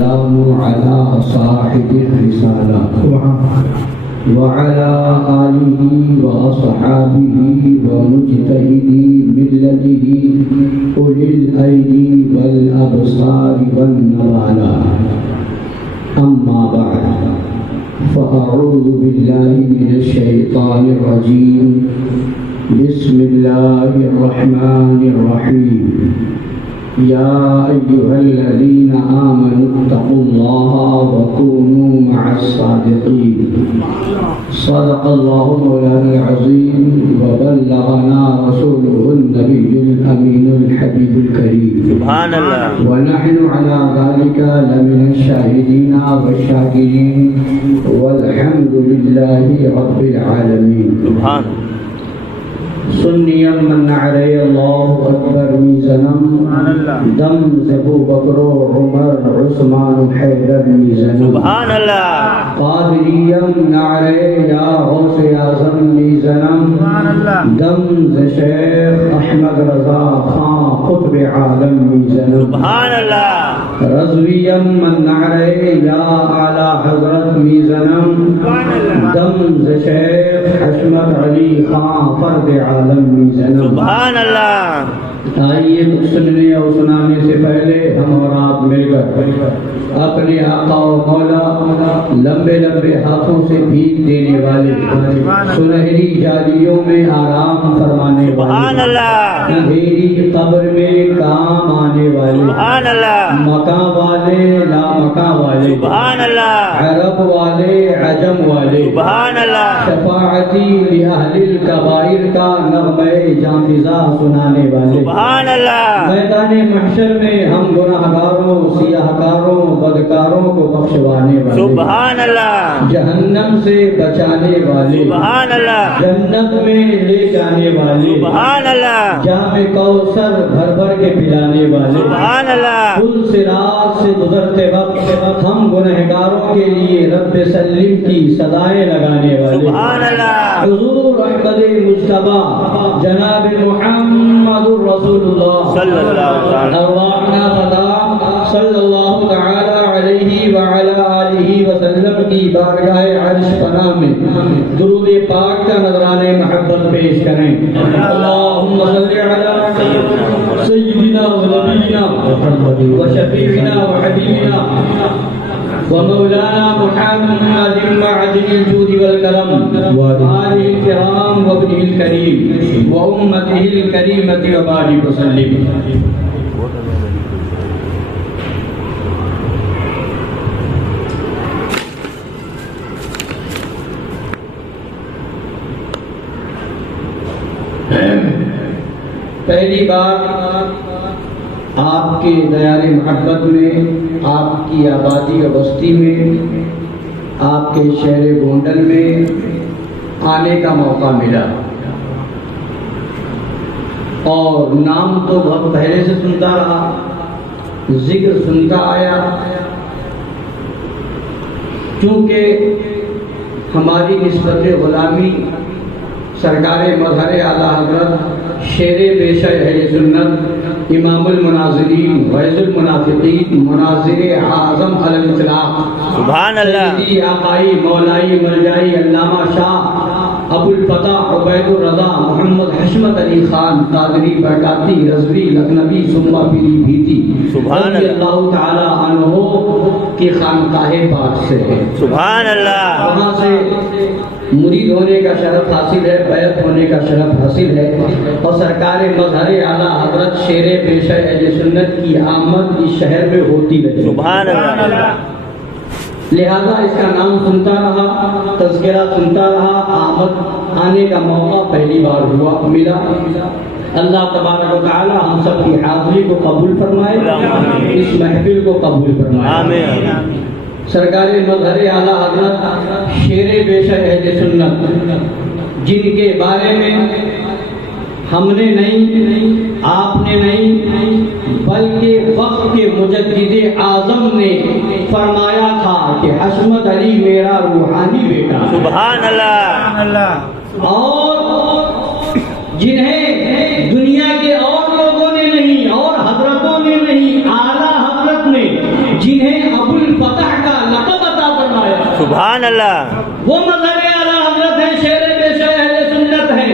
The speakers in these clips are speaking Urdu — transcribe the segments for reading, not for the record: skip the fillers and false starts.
والسلام على صاحب الرسالة وعلى آله وأصحابه ومجتهدي ملته أولي الأيدي والأبصار والنوالا. أما بعد فأعوذ بالله من الشيطان الرجيم. بسم الله الرحمن الرحيم. يا أيها الذين آمنوا اتقوا الله وكونوا مع الصادقين. صدق الله مولانا العظيم وبلغنا رسوله النبي الأمين الحبيب الكريم. سبحان الله. ونحن على ذلك لمن الشاهدين والشاكرين والحمد لله رب العالمين. سبحان سنیم من علی اللہ اکبر میزنم دم زبو بکر و عمر عثمان حیدر میزنم. سبحان اللہ. قادریم نعرے یا غوث اعظم میزنم دم ز شیخ احمد رضا خان قطب عالم میزنم. سبحان اللہ. رضویم من نعرے یا اعلی حضرت میزنم دم ز شیخ حشمت علی خان فرد عالم میزنم. سبحان اللہ. آئیے سننے اور سنانے سے پہلے ہم اور آپ مل کر اپنے آقا و مولا لمبے لمبے ہاتھوں سے بھیک دینے والے سنہری جالیوں میں آرام فرمانے والے اندھیری قبر میں کام آنے والے مکاں والے لا مکاں والے عرب والے عجم والے شفاعتی لأہل الکبائر کا نغمہ جانفزا سنانے والے میدان محشر میں ہم گناہگاروں سیاہکاروں بدکاروں کو بخشوانے والے سبحان اللہ. جہنم سے بچانے والے سبحان اللہ. جنت میں لے جانے والے سبحان اللہ. جام کوثر بھر بھر کے پلانے والے سبحان اللہ. پل صراط سے گزرتے وقت ہم گنہگاروں کے لیے رب سلم کی صدائیں لگانے والے سبحان اللہ. حضور احمد مجتبی جناب محمد رسول اللہ صلی اللہ تعالی ارواحنا فدا صلی اللہ تعالی علیہ وعلی آلہ وسلم کی بارگاہ عرش پناہ میں درود پاک کا نذرانے محبت پیش کریں. اللہم صلی علی سیدنا و نبینا و شفیعنا و حبیبنا ومولانا محمد معدن الجود والکرم وآلہ الکرام وابنہ الکریم وامتہ الکریمۃ وبارک وسلم. پہلی بار آپ کے دیار محبت میں آپ کی آبادی و بستی میں آپ کے شہر گونڈل میں آنے کا موقع ملا اور نام تو بہت پہلے سے سنتا رہا ذکر سنتا آیا چونکہ ہماری نسبت غلامی سرکار مظہر اعلیٰ حضرت شیر پیشہ اہل سنت امام المناظرین وعظ المنافقین مناظر اعظم علی الاطلاق سبحان اللہ. سیدی آقائی مولائی ملجائی علامہ شاہ ابو الفتح عبید الرضا محمد حشمت علی خان قادری برکاتی رضوی لکھنوی سما پیری بھیتی سبحان اللہ تعالی عنہ کی خانقاہ پاک سے ہے. سبحان اللہ. وہاں سے مرید ہونے کا شرف حاصل ہے بیعت ہونے کا شرف حاصل ہے اور سرکار مظہر اعلیٰ حضرت شیر پیشہ اہل سنت کی آمد اس شہر میں ہوتی رہی. سبحان اللہ. لہذا اس کا نام سنتا رہا تذکرہ سنتا رہا آمد آنے کا موقع پہلی بار ہوا ملا. اللہ تبارک و تعالی ہم سب کی حاضری کو قبول فرمائے اس محفل کو قبول فرمائے. آمین. سرکار مظہر اعلیٰ حضرت شیر پیشہ اہل سنت جن کے بارے میں ہم نے نہیں آپ نے نہیں بلکہ وقت کے مجدد اعظم نے فرمایا تھا کہ حشمت علی میرا روحانی بیٹا. سبحان اللہ. اور جنہیں دنیا کے اور لوگوں نے نہیں اور حضرتوں نے نہیں اعلیٰ حضرت نے جنہیں ابو الفتح کا لقب عطا فرمایا. سبحان اللہ. وہ مظہر اعلیٰ حضرت ہیں، شیر پیش اہل سنت ہیں،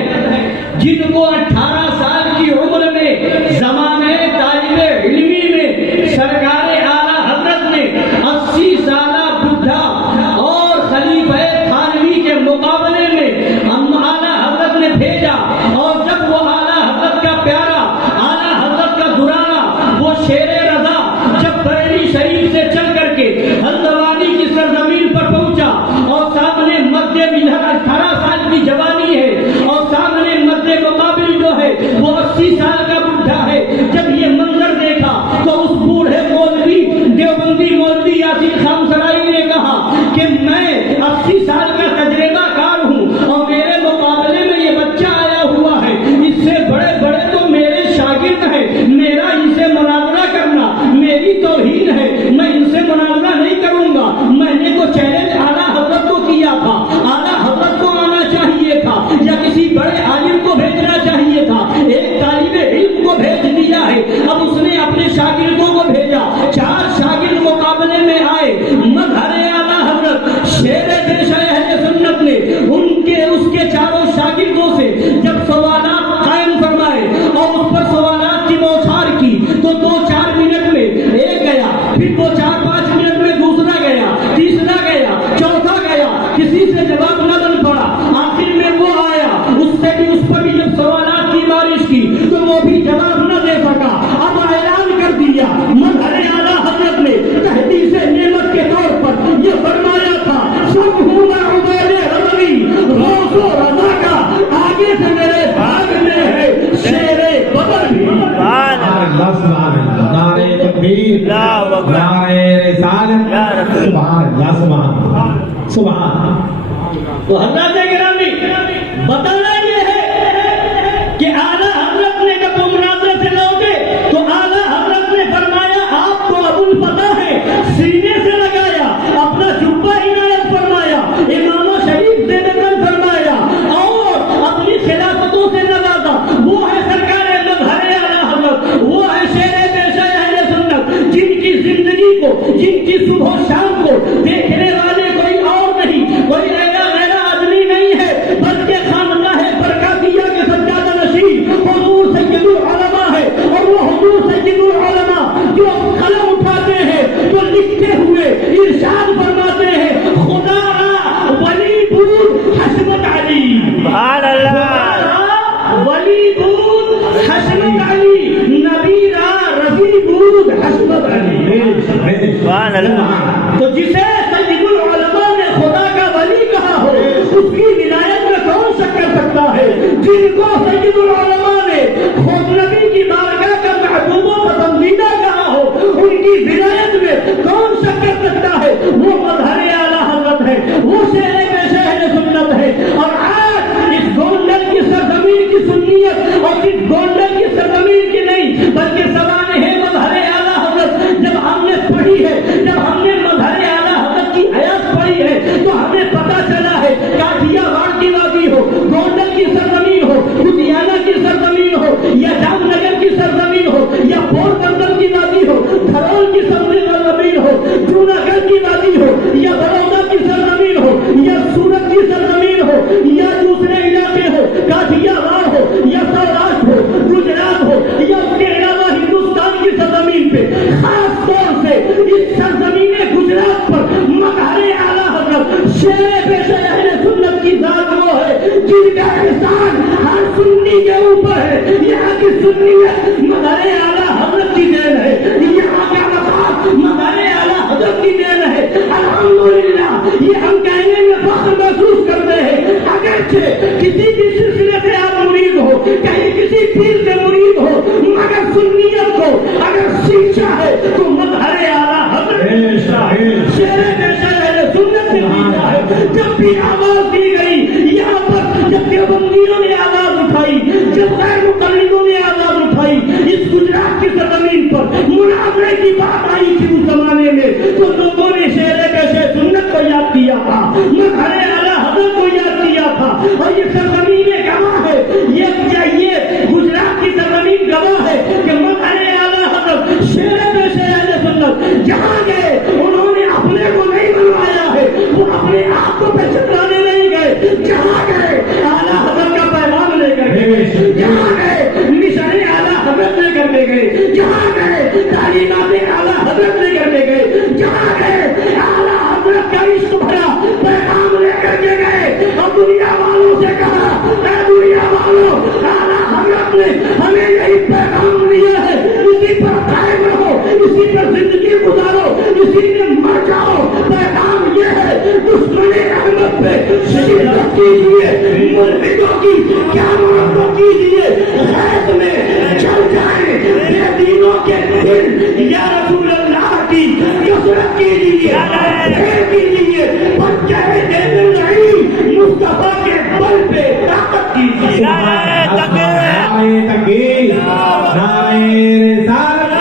جن کو 18 سال کی عمر میں زمانے طالب علمی میں سرکار اعلیٰ حضرت نے 80 سالہ بڈھا اور خلیفہ تھانوی کے مقابلے میں اعلیٰ حضرت نے بھیجا. اور جب وہ اعلیٰ حضرت کا پیارا، اعلیٰ حضرت کا درانا، وہ شیر رضا جب بریلی شریف سے چل کر کے ہلدوانی کی سرزمین پر پہنچا اور سامنے مد ملحق 18 سال کی جوانی ہے اور سامنے مد مقابل جو ہے وہ 80 سال کا بڈھا ہے، جب یہ منظر دیکھا تو اس بوڑھے مولوی دیوبندی مولوی یاسین خان سرائی نے کہا کہ میں 80 سال کا تجربہ کار ہوں اور میرے مقابلے میں یہ بچہ آیا ہوا ہے، اس سے بڑے بڑے تو میرے شاگرد ہیں، میرا ان سے مناظرہ کرنا میری توہین ہے، میں ان سے مناظرہ نہیں کروں گا. میں نے تو چیلنج اعلیٰ حضرت کو کیا تھا، اعلیٰ حضرت کو آنا چاہیے تھا یا کسی بڑے عالم کو بھیجنا چاہیے تھا. ایک طالب علم کو بھیج دیا ہے، اب اس نے اپنے شاگردوں کو بھیجا. 4 شاگرد مقابلے میں آئے. مظہر اعلیٰ حضرت شیر پیش اہل سنت نے ان کے اس کے 4 شاگردوں سے جب سوالات قائم فرمائے اور اس پر سوالات کی بوچھار کی تو 2-4 منٹ میں ایک گیا، پھر 2-4-5 منٹ میں دوسرا گیا، تیسرا گیا، چوتھا گیا، کسی سے جواب نہ بن پڑا. آخر میں وہ آیا، اس سے بھی اس پر بھی جب سوالات کی بارش کی تو وہ بھی جواب نہ دے سکا. اب اعلان کر دیا. مظہر اعلیٰ حضرت نے تحدیث نعمت کے طور پر یہ فرمایا تھا، سب ہوں میں عبید رضوی، روز و رضا کا آگے سے میرے بھاگ میں ہے شیر بدر بھی. سبحان اللہ. نعرہ تکبیر، اللہ اکبر. نعرہ رسالت، یا رسول سبحان اللہ، سبحان سبحان. تو حضرات گرامی بتانا یہ ہے کہ اعلیٰ حضرت نے جب وہ مناظرے سے لوٹے تو اعلیٰ حضرت نے فرمایا آپ کو ابو الفتح ہے، سینے سے لگایا، اپنا جبہ عنایت فرمایا، امام شریف سے نقل فرمایا اور اپنی خلافتوں سے نوازا. وہ ہے سرکار مظہر اعلیٰ حضرت، وہ ہے شیر پیش اہل سنت، جن کی زندگی کو، جن کی صبح و شام کو دیکھنے والے کوئی اور نہیں، کوئی غیر آدمی نہیں ہے بلکہ خانقاہ برکاتیہ کے سجادہ نشین حضور سید العلماء ہے. اور وہ حضور سید العلماء جو قلم اٹھاتے ہیں تو لکھتے ہوئے ارشاد فرماتے ہیں، خدا را ولی بود حشمت علی، سبحان اللہ. ولی بود حشمت علی، نبی را رضی بود حشمت علی. سبحان اللہ. تو جسے سید العلماء نے خدا کا ولی کہا ہو اس کی ولایت میں کون شک کر سکتا ہے؟ جن کو سید العلماء نے خود نبی کی بارگاہ کا محبوب و پسندیدہ کہا ہو ان کی ولایت میں کون شک کر سکتا ہے؟ وہ مظہر اعلیٰ حضرت ہے، وہ شیر پیش اہل سنت ہے. اور آج اس گونڈل کی سرزمین کی سنیت اور اس گونڈل کی سرزمین کی نہیں بلکہ زبان ہے مظہر اعلیٰ حضرت. جب ہم نے پڑھی ہے، جب ہم نے مظہر اعلیٰ حضرت کی حیات پڑھی ہے تو ہمیں پتہ چلا ہے کاٹھیا واڑ کی وادی ہو، گونڈل کی سرزمین ہو، لدھیانہ کی سرزمین ہو یا جام نگر کی سرزمین ہو یا پور بندر کی وادی ہو، دھرول کی سرزمین ہو، جوناگڑھ کی وادی ہو یا بڑودہ کی سرزمین ہو یا سورت کی سرزمین ہو یا دوسرے علاقے ہو، کاٹھیا واڑ ہو یا سوراشٹر ہو، گجرات ہو یا اس کے علاوہ ہندوستان کی سرزمین پہ، خاص طور سے اس سرزمین گجرات پر مظہر اعلیٰ حضرت شیر پیش اہل سنت کی ذات وہ ہے جن کا احسان ہر سنی کے اوپر ہے. یہاں کی سنیت مظہر اعلیٰ حضرت کی دین ہے، یہاں کا وفات مظہر اعلیٰ حضرت کی دین ہے. الحمدللہ یہ ہم کہنے میں فخر محسوس کرتے ہیں. اگرچہ کسی بھی سلسلے سے آپ مرید ہو، کہیں کسی پیر سے مرید ہو، مگر سنیت کو اگر سیکھا ہے تو مظہر اعلیٰ حضرت شیر پیش اہل سنت سے سیکھا ہے. جب بھی آواز دی گئی یہاں پر، جب دیوبندیوں نے آواز اٹھائی، جب غیر مقلدوں نے آواز اٹھائی اس گجرات کی سرزمین پر مناظرے کی بات آئی تھی اس زمانے میں تو لوگوں نے شیر پیش سنت کو یاد کیا تھا، مظہر اعلیٰ حضرت کو یاد کیا تھا. اور یہ سرزمین گواہ ہے، یہ گجرات کی سرزمین گواہ ہے کہ مظہر اعلیٰ حضرت شیر پیش اہل سنت جہاں گئے انہوں اسی میں مر جاؤ. پیغام یہ ہے دشمن احمد پہ شدت کیجیے, ملحدوں کی کیا مرتبہ کیجیے, غیظ میں جل جائیں بے دینوں کے دل, یا رسول اللہ کی کثرت کیجیے, پھر کیجیے بچہ دین العین مصطفیٰ کے بل پہ طاقت کیجیے. نعرہ تکبیر نعرہ تکبیر, نعرہ رسالت,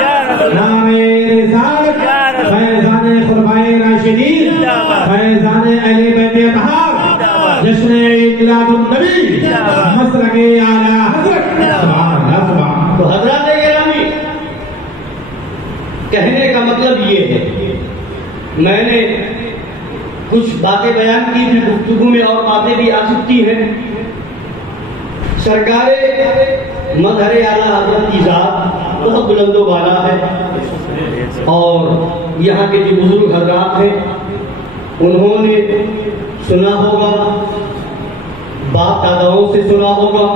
نعرہ رسالت, فیضان خلفائے راشدین, فیضان اہل بیت اطہار, جشن عید میلاد النبی, مسلک اعلی حضرت. سبحان اللہ, سبحان. تو حضرات گرامی, کہنے کا مطلب یہ ہے, میں نے کچھ باتیں بیان کی تھی, گفتگو میں اور باتیں بھی آ سکتی ہیں. سرکار مظہر اعلیٰ حضرت کی ذات بہت بلند و بالا ہے, اور یہاں کے جو بزرگ حضرات ہیں انہوں نے سنا ہوگا, باپ داداؤں سے سنا ہوگا,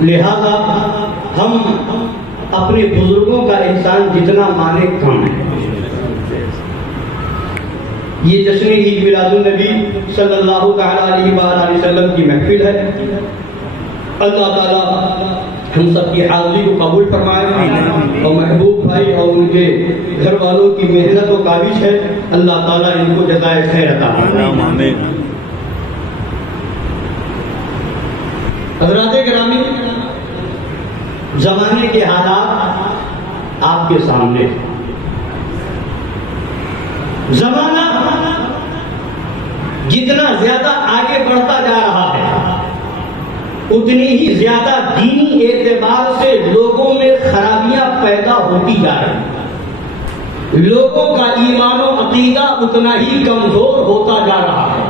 لہذا ہم اپنے بزرگوں کا احسان جتنا مانے کم ہے. یہ جشن عید میلاد النبی صلی اللہ تعالیٰ علیہ وآلہ وسلم کی محفل ہے. اللہ تعالیٰ ہم سب کی حاضری کو قبول فرمائے, اور محبوب بھائی اور ان کے گھر والوں کی محنت و کاوش ہے, اللہ تعالیٰ ان کو جزائے خیر عطا فرمائے. حضرات گرامی, زمانے کے حالات آپ کے سامنے, زمانہ جتنا زیادہ آگے بڑھتا جا رہا ہے اتنی ہی زیادہ دینی اعتبار سے لوگوں میں خرابیاں پیدا ہوتی جا رہی ہیں. لوگوں کا ایمان و عقیدہ اتنا ہی کمزور ہوتا جا رہا ہے.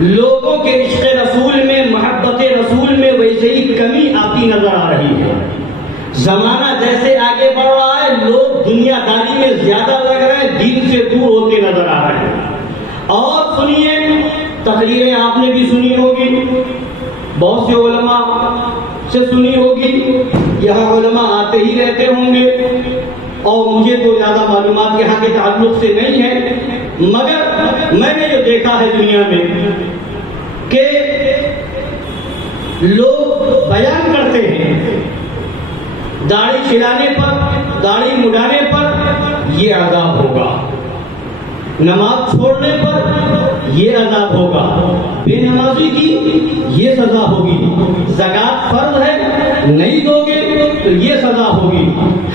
لوگوں کے عشق رسول میں, محبت رسول میں ویسے ہی کمی آتی نظر آ رہی ہے. زمانہ جیسے آگے بڑھ رہا ہے لوگ دنیا داری میں زیادہ لگ رہے ہیں, دین سے دور ہوتے نظر آ رہے ہیں. اور سنیے, تقریریں آپ نے بھی سنی ہوگی, بہت سے علماء سے سنی ہوگی, یہاں علماء آتے ہی رہتے ہوں گے, اور مجھے تو زیادہ معلومات یہاں کے تعلق سے نہیں ہے, مگر میں نے جو دیکھا ہے دنیا میں کہ لوگ بیان کرتے ہیں داڑھی چھلانے پر, داڑھی مڈانے پر یہ عذاب ہوگا, نماز چھوڑنے پر یہ عذاب ہوگا, بے نمازی کی یہ سزا ہوگی, زکوٰۃ فرض ہے نہیں دو گے تو یہ سزا ہوگی,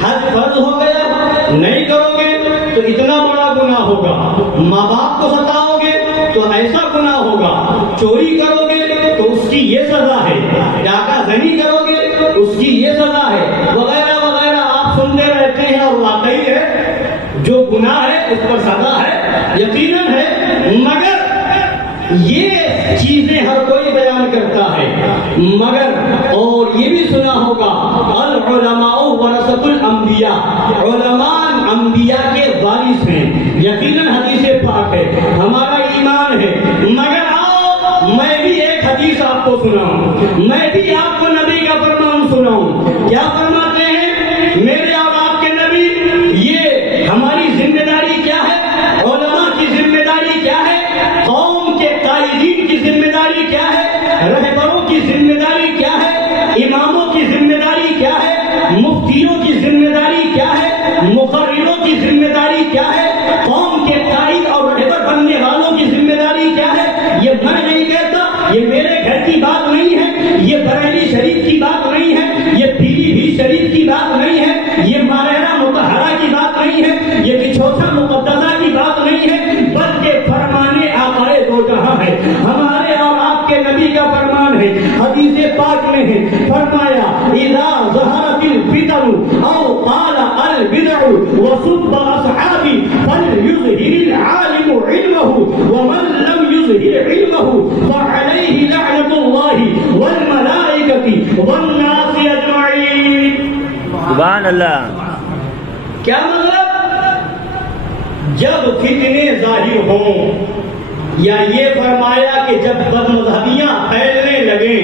حج فرض ہو گیا نہیں کرو گے تو اتنا بڑا گناہ ہوگا, ماں باپ کو ستاؤ گے تو ایسا گناہ ہوگا, چوری کرو گے تو اس کی یہ سزا ہے, ڈاکہ زنی کرو گے تو اس کی یہ سزا ہے, وغیرہ وغیرہ آپ سنتے رہتے ہیں. اور واقعی ہے جو گناہ ہے اس پر سزا ہے, یقیناً ہے, مگر یہ چیزیں ہر کوئی بیان کرتا ہے. مگر اور یہ بھی سنا ہوگا العلماء ورثۃ الانبیاء, علماء انبیاء کے وارث ہیں, یقیناً حدیث پاک ہے, ہمارا ایمان ہے. مگر آؤ میں بھی ایک حدیث آپ کو سناؤں, میں بھی آپ کو نبی کا فرمان سناؤں. کیا فرماتے ہیں میرے اور آپ کے نبی؟ یہ ہماری ذمہ داری کیا ہے, علماء کی ذمہ داری کیا ہے, قوم کے قائدین کی ذمہ داری کیا ہے, رہبروں کی ذمہ داری کیا ہے, اماموں کی ذمہ داری کیا ہے, مفتیوں کی ذمہ داری کیا ہے, مقرروں کی ذمہ داری کیا ہے, قوم کے قائد اور رہبر بننے والوں کی ذمہ داری کیا ہے. یہ میں نہیں کہتا, یہ میرے گھر کی بات نہیں ہے, یہ بریلی شریف کی بات نہیں ہے, یہ پیلی بھی شریف کی بات نہیں ہے, یہ مارہرہ مطہرہ کی بات نہیں ہے, یہ کچھوٹا مقدسہ کی بات نہیں ہے, بلکہ فرمانے آقائے دو جہاں ہے, ہمارے اور آپ کے نبی کا فرمان ہے. حدیث پاک میں ہے, فرمایا اذا ظہرت الفتن او قال البدع وصب اصحابی فلیظہر العالم علمه ومن لم يظهر علمه فعليه لعنة الله والملائكة والناس اجمعین. سبحان اللہ. کیا مطلب؟ جب فتنے ظاہر ہوں, یا یہ فرمایا کہ جب بد مذہبیاں پھیلنے لگیں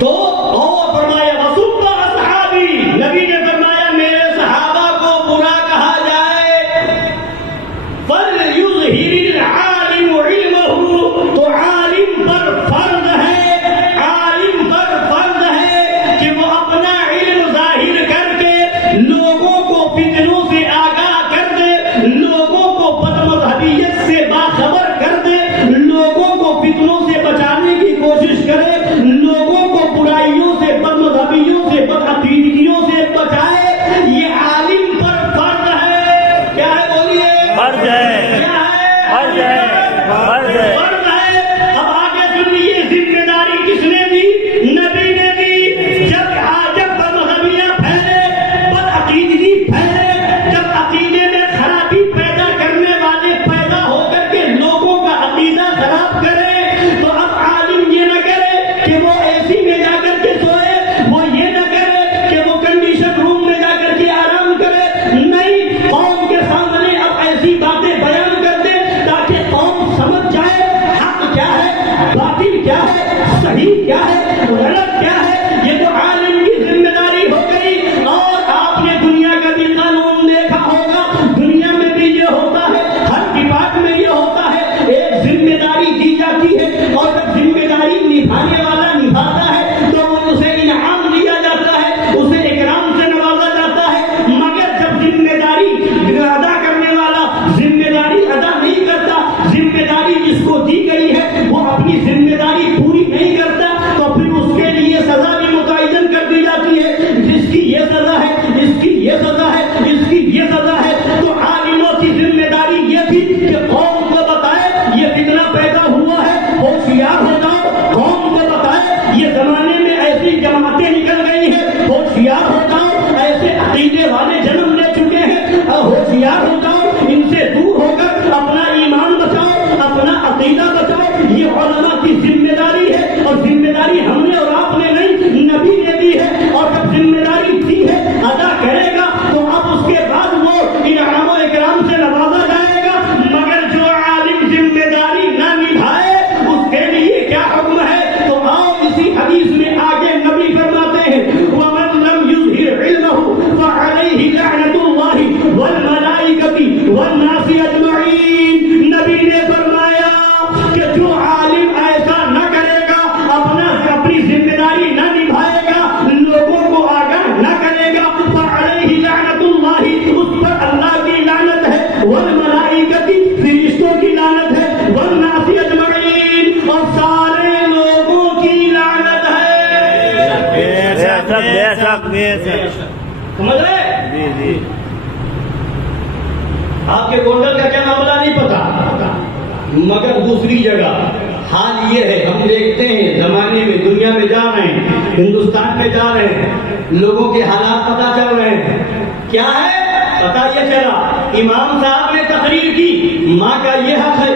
تو اور فرمایا وصب اصحابی, نبی نے فرمایا میرے صحابہ جس کو دی گئی ہے وہ اپنی ذمہ داری پوری نہیں کرتا تو پھر اس کے لیے سزا بھی متعین کر دی جاتی ہے، جس کی یہ سزا ہے، اس کی یہ سزا ہے، اس کی یہ سزا ہے۔ تو عالموں کی ذمہ داری یہ تھی کہ قوم کو بتائے یہ فتنہ پیدا ہوا ہے، ہوشیار ہو جاؤ، قوم کو بتائے یہ زمانے میں ایسی جماعتیں نکل گئی ہیں، ہوشیار ہو جاؤ، ایسے عقیدے والے جنم لے چکے ہیں، ہوشیار ہو جاؤ، ان سے دور ہو کر اپنا ایمان بچاؤ، اپنا عقیدہ بچاؤ۔ یہ علماء کی ذمہ داری ہے، اور ذمہ داری ہم نے اور آپ نے نہیں، نبی نے دی ہے، اور جب ذمہ داری دی ہے ادا کرے گا تو اب اس کے بعد وہ انعام و اکرام سے نوازا جائے گا۔ مگر جو عالم ذمہ داری نہ نبھائے اس کے لیے کیا حکم ہے؟ تو آؤ اسی حدیث میں آگے نبی فرماتے ہیں وَمَن لَّمْ يُظْهِرْ عِلْمَهُ فَعَلَيْهِ لَعْنَةُ اللَّهِ وَالْمَلَائِكَةِ وَالنَّاسِ أَجْمَعِينَ۔ نبی نے فرمایا کہ جو عالم ایسا نہ کرے گا، اپنی ذمہ داری نہ نبھائے گا، لوگوں کو آگاہ نہ کرے گا، فَعَلَيْهِ لَعْنَةُ اللَّهِ، اس پر اللہ کی لعنت ہے، وَالْمَلَائِكَةِ، فرشتوں کی لعنت ہے، وَالنَّاسِ أَجْمَعِينَ، اور سارے لوگوں کی لعنت ہے۔ سمجھ رہے؟ جی جی آپ کے گونڈل کا کیا معاملہ نہیں پتا، مگر دوسری جگہ حال یہ ہے، ہم دیکھتے ہیں زمانے میں، دنیا میں جا رہے ہیں، ہندوستان میں جا رہے ہیں، لوگوں کے حالات پتا چل رہے ہیں۔ کیا ہے پتا یہ چلا، امام صاحب نے تقریر کی، ماں کا یہ حق ہے،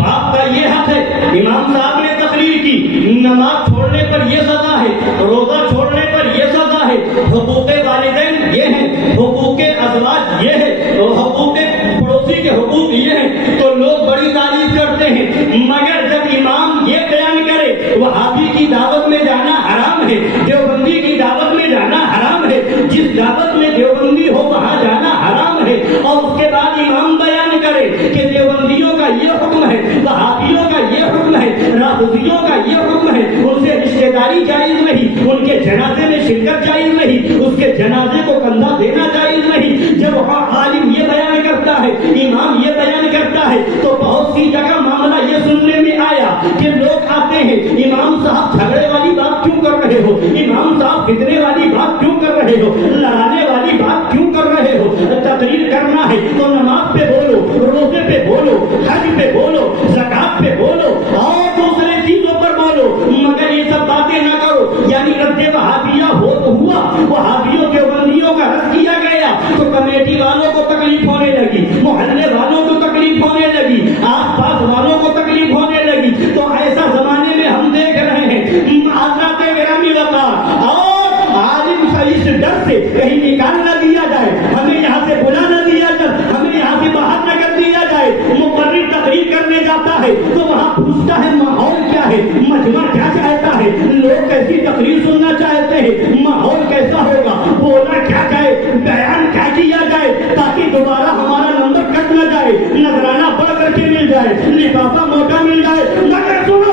باپ کا یہ حق ہے، امام صاحب نے تقریر کی، نماز چھوڑنے پر یہ سزا ہے، روزہ چھوڑنے پر یہ سزا ہے، حقوق والدین یہ ہیں، حقوق ازواج یہ ہے، حقوق پڑوسی کے حقوق یہ ہیں، تو لوگ بڑی تعریف کرتے ہیں۔ مگر جب امام یہ بیان کرے وہابی کی دعوت میں جانا حرام ہے، دیوبندی کی دعوت میں جانا حرام ہے، جس دعوت میں دیوبندی ہو وہاں جانا حرام ہے، اور اس کے بعد امام بیان کرے کہ دیوبندیوں کا یہ حکم ہے، وہابیوں کا یہ حکم ہے، رافضیوں کا یہ حکم ہے، ان سے رشتہ داری جائز نہیں، ان کے جنازے میں شرکت جائز نہیں، اس کے جنازے کو کندھا دینا جائز نہیں۔ جب عالم یہ بیان کرتا ہے، امام یہ بیان کرتا ہے، تو بہت سی جگہ معاملہ یہ سننے میں آیا کہ لوگ آتے ہیں، امام صاحب جھگڑے والی بات کیوں کر رہے ہو، امام صاحب فتنے والی بات کیوں کر رہے ہو، لڑانے والی بات کیوں کر رہے ہو، تقریر کرنا ہے تو نماز پہ بولو، روزے پہ بولو، حج پہ بولو، زکات پہ بولو، اور دوسرے چیزوں پر بولو، مگر یہ سب باتیں نہ کرو۔ یعنی رد وہابیہ ہوا، وہابیوں کے بندیوں کا رد کیا گیا تو کمیٹی والوں کو تکلیف ہونے لگی، محلے والوں کو تکلیف ہونے لگی، آس پاس والوں کو تکلیف ہونے لگی۔ تو ایسا زمانے میں ہم دیکھ رہے ہیں، حضرات گرامی وقار، اور عالم سے اس ڈر سے کہیں نکال نہ دیا جائے، ہمیں یہاں سے بلا نہ دیا جائے، ہمیں یہاں سے باہر نہ کر دیا جائے۔ مقرر تقریر کرنے جاتا ہے تو وہاں پوچھتا ہے ماحول کیا ہے، مجمع کیا چاہتا ہے، لوگ کیسی تقریر سننا چاہتے ہیں، ماحول کیسا ہوگا، بولنا کیا جائے، بیان کیا کیا جائے، تاکہ دوبارہ ہمارا نمبر کٹ نہ جائے، نذرانہ بڑھ کر کے مل جائے، لفافہ موٹا مل جائے۔ مگر سنو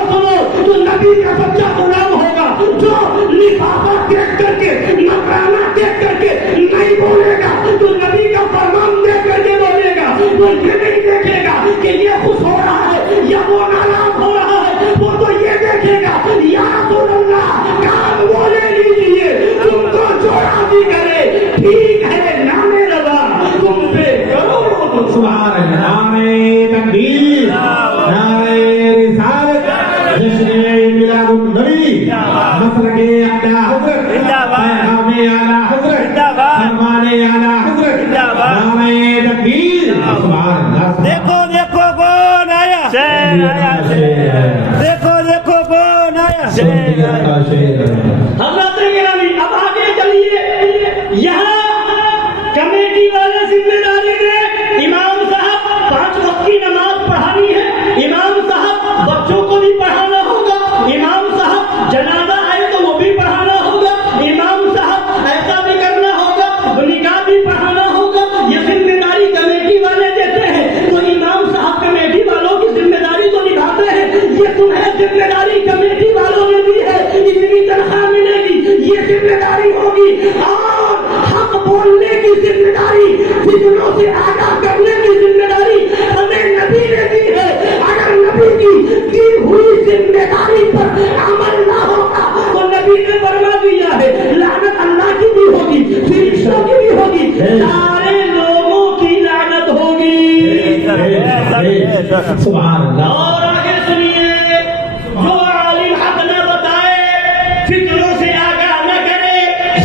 تو نبی کا سچا غلام ہوگا جو لفافہ دیکھ کر کے، نذرانہ دیکھ کر کے نہیں بولے گا، تو نبی کا فرمان دیکھ کر کے بولے گا۔ وہ یہ نہیں دیکھے گا کہ یہ خوش ہو رہا ہے یا وہ ناراض ہو رہا ہے، وہ تو یہ دیکھے گا یا رسول اللہ کام وہ لے لیجیے، تم کو جو راضی کرے ٹھیک ہے، نامے روا تم پہ کرو۔ سبحان اللہ، نعرہ تکبیر، نعرہ رسالت، جشن میلاد النبی، مسلک اعلی حضرت، پیغام اعلی حضرت، فرمان اعلی حضرت، نعرہ تکبیر، سبحان اللہ۔ دیکھو دیکھو کون آیا، شیر آیا، دیکھو دیکھو کون آیا، شیر آیا۔ حضرت گرامی اب آگے چلیے، یہاں کمیٹی والے ذمہ داری نے امام صاحب 5 وقت کی نماز پڑھانی ہے، امام صاحب بچوں کو بھی پڑھانا ہوگا، امام صاحب جنازہ آئے تو وہ بھی پڑھانا ہوگا، امام صاحب ایسا بھی کرنا ہوگا، نکاح بھی پڑھانا ہوگا۔ یہ ذمہ داری کمیٹی والے دیتے ہیں، تو امام صاحب کمیٹی والوں کی ذمہ داری تو نبھاتے ہیں۔ یہ تمہیں ذمہ داری کمیٹی والوں نے دی ہے، اتنی تنخواہ ملے گی، یہ ذمہ داری ہوگی، اور حق بولنے کی ذمہ داری، فتنوں سے آگاہ کرنے کی ذمہ داری ہمیں نبی نے دی ہے۔ اگر نبی کی سبحان اللہ. اور آگے سنیے، جو عالم حق نہ بتائے، فکروں سے آگاہ نہ کرے،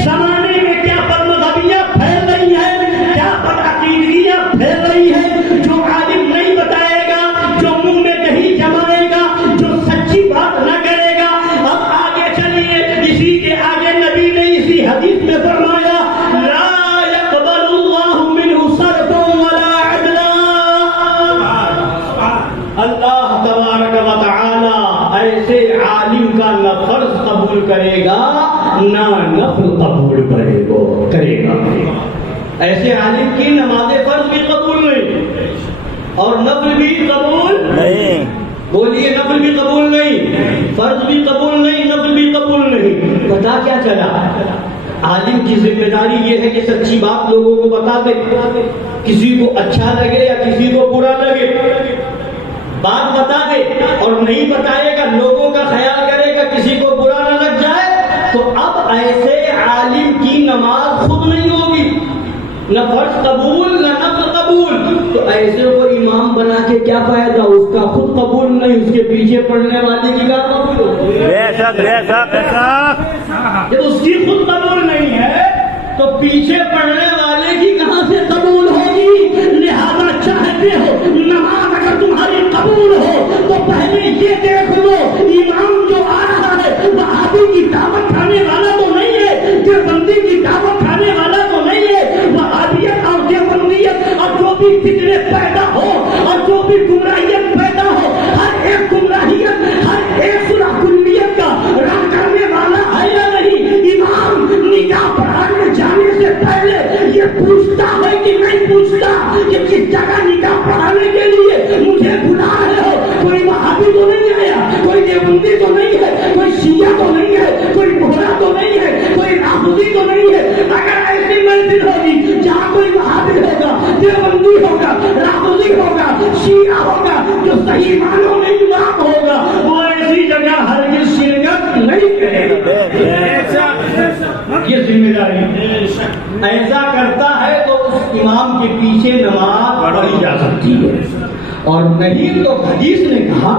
زمانے میں کیا بدمذہبیاں پھیل رہی ہیں، کیا بدعقیدگیاں پھیل رہی ہیں، جو عالم نہیں بتائے گا، جو منہ میں کہیں جمائے گا، جو سچی بات نہ کرے گا. اب آگے چلیے، اسی کے آگے نبی نے اسی حدیث میں فرمایا، لا يقبل اللہ منہ صرفا ولا عدلا. اللہ تبارک و تعالی ایسے عالم کا نہ فرض قبول کرے گا نہ نفل قبول کرے گا. ایسے عالم کی نماز فرض بھی قبول نہیں اور نفل بھی قبول نہیں. بولیے، نفل بھی قبول نہیں، فرض بھی قبول نہیں، نفل بھی قبول نہیں. پتا کیا چلا؟ عالم کی ذمہ داری یہ ہے کہ سچی بات لوگوں کو بتا دے، کسی کو اچھا لگے یا کسی کو برا لگے، بات بتا دے. اور نہیں بتائے گا، لوگوں کا خیال کرے گا، کسی کو برا نہ لگ جائے. تو اب ایسے عالم کی نماز خود نہیں ہوگی، نہ فرض قبول نہ نفل قبول. تو ایسے کو امام بنا کے کیا فائدہ؟ اس کا خود قبول نہیں، اس کے پیچھے پڑھنے والے کی کیا قبول ہوگی؟ جب اس کی خود قبول نہیں ہے تو پیچھے پڑھنے والے کی کہاں سے قبول ہوگی؟ لہذا چاہتے ہو نماز اگر تمہاری قبول ہو تو پہلے یہ دیکھ لو امام جو آ رہا ہے وہ آدمی کی دعوت کھانے والا تو نہیں ہے، دیوبندی کی دعوت کھانے والا تو نہیں ہے. وہ آدیت اور دیوبندیت اور جو بھی فتنے پیدا ہو اور جو بھی گمراہیت پیدا ہو، ہر ایک گمراہیت، ہر ایک صلح کلیت کا رنگ کرنے والا ہے یا نہیں؟ امام نکاح پڑھانے جانے سے پہلے یہ پوچھتا ہے کہ نہیں پوچھتا کہ کس جگہ نکاح پڑھانے کے لیے مجھے بلا رہے ہو؟ کوئی وہابی تو نہیں آیا، کوئی دیوبندی تو نہیں ہے، کوئی شیعہ تو نہیں ہے، کوئی بہرا تو نہیں ہے، کوئی رافضی تو نہیں ہے. اگر ایسی محفل ہوگی جہاں کوئی وہابی ہوگا، دیوبندی ہوگا، رافضی ہوگا، شیعہ ہوگا، جو صحیح معنوں میں امام ہوگا، وہ ایسی جگہ ہرگز شرکت نہیں کرے گا. یہ ذمہ داری ایسا کرتا ہے تو اس امام کے پیچھے نماز پڑھی جا سکتی ہے، اور نہیں تو حدیث نے کہا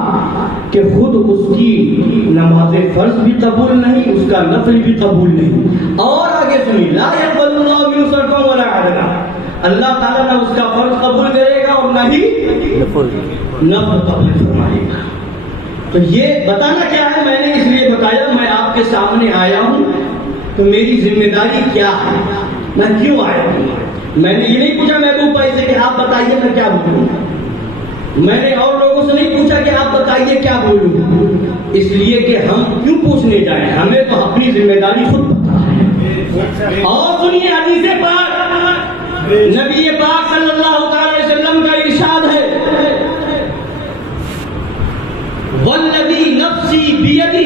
کہ خود اس کی نماز فرض بھی قبول نہیں، اس کا نفل بھی قبول نہیں. اور آگے سنیے، لا يقبل اللہ منہ صرفا ولا عدلا. اللہ تعالیٰ نہ اس کا فرض قبول کرے گا اور نہ ہی نفل قبول فرمائے گا. تو یہ بتانا کیا ہے، میں نے اس لیے بتایا، میں آپ کے سامنے آیا ہوں تو میری ذمہ داری کیا ہے، میں کیوں آیا ہوں. میں نے یہ نہیں پوچھا محبوب بھائی سے کہ آپ بتائیے میں کیا بولوں، میں نے اور لوگوں سے نہیں پوچھا کہ آپ بتائیے کیا بولوں. اس لیے کہ ہم کیوں پوچھنے جائیں، ہمیں تو اپنی ذمہ داری خود پتہ ہے. اور سنیے حدیث پاک، نبی پاک صلی اللہ تعالی وسلم کا ارشاد ہے، والذی نفسی بیدہ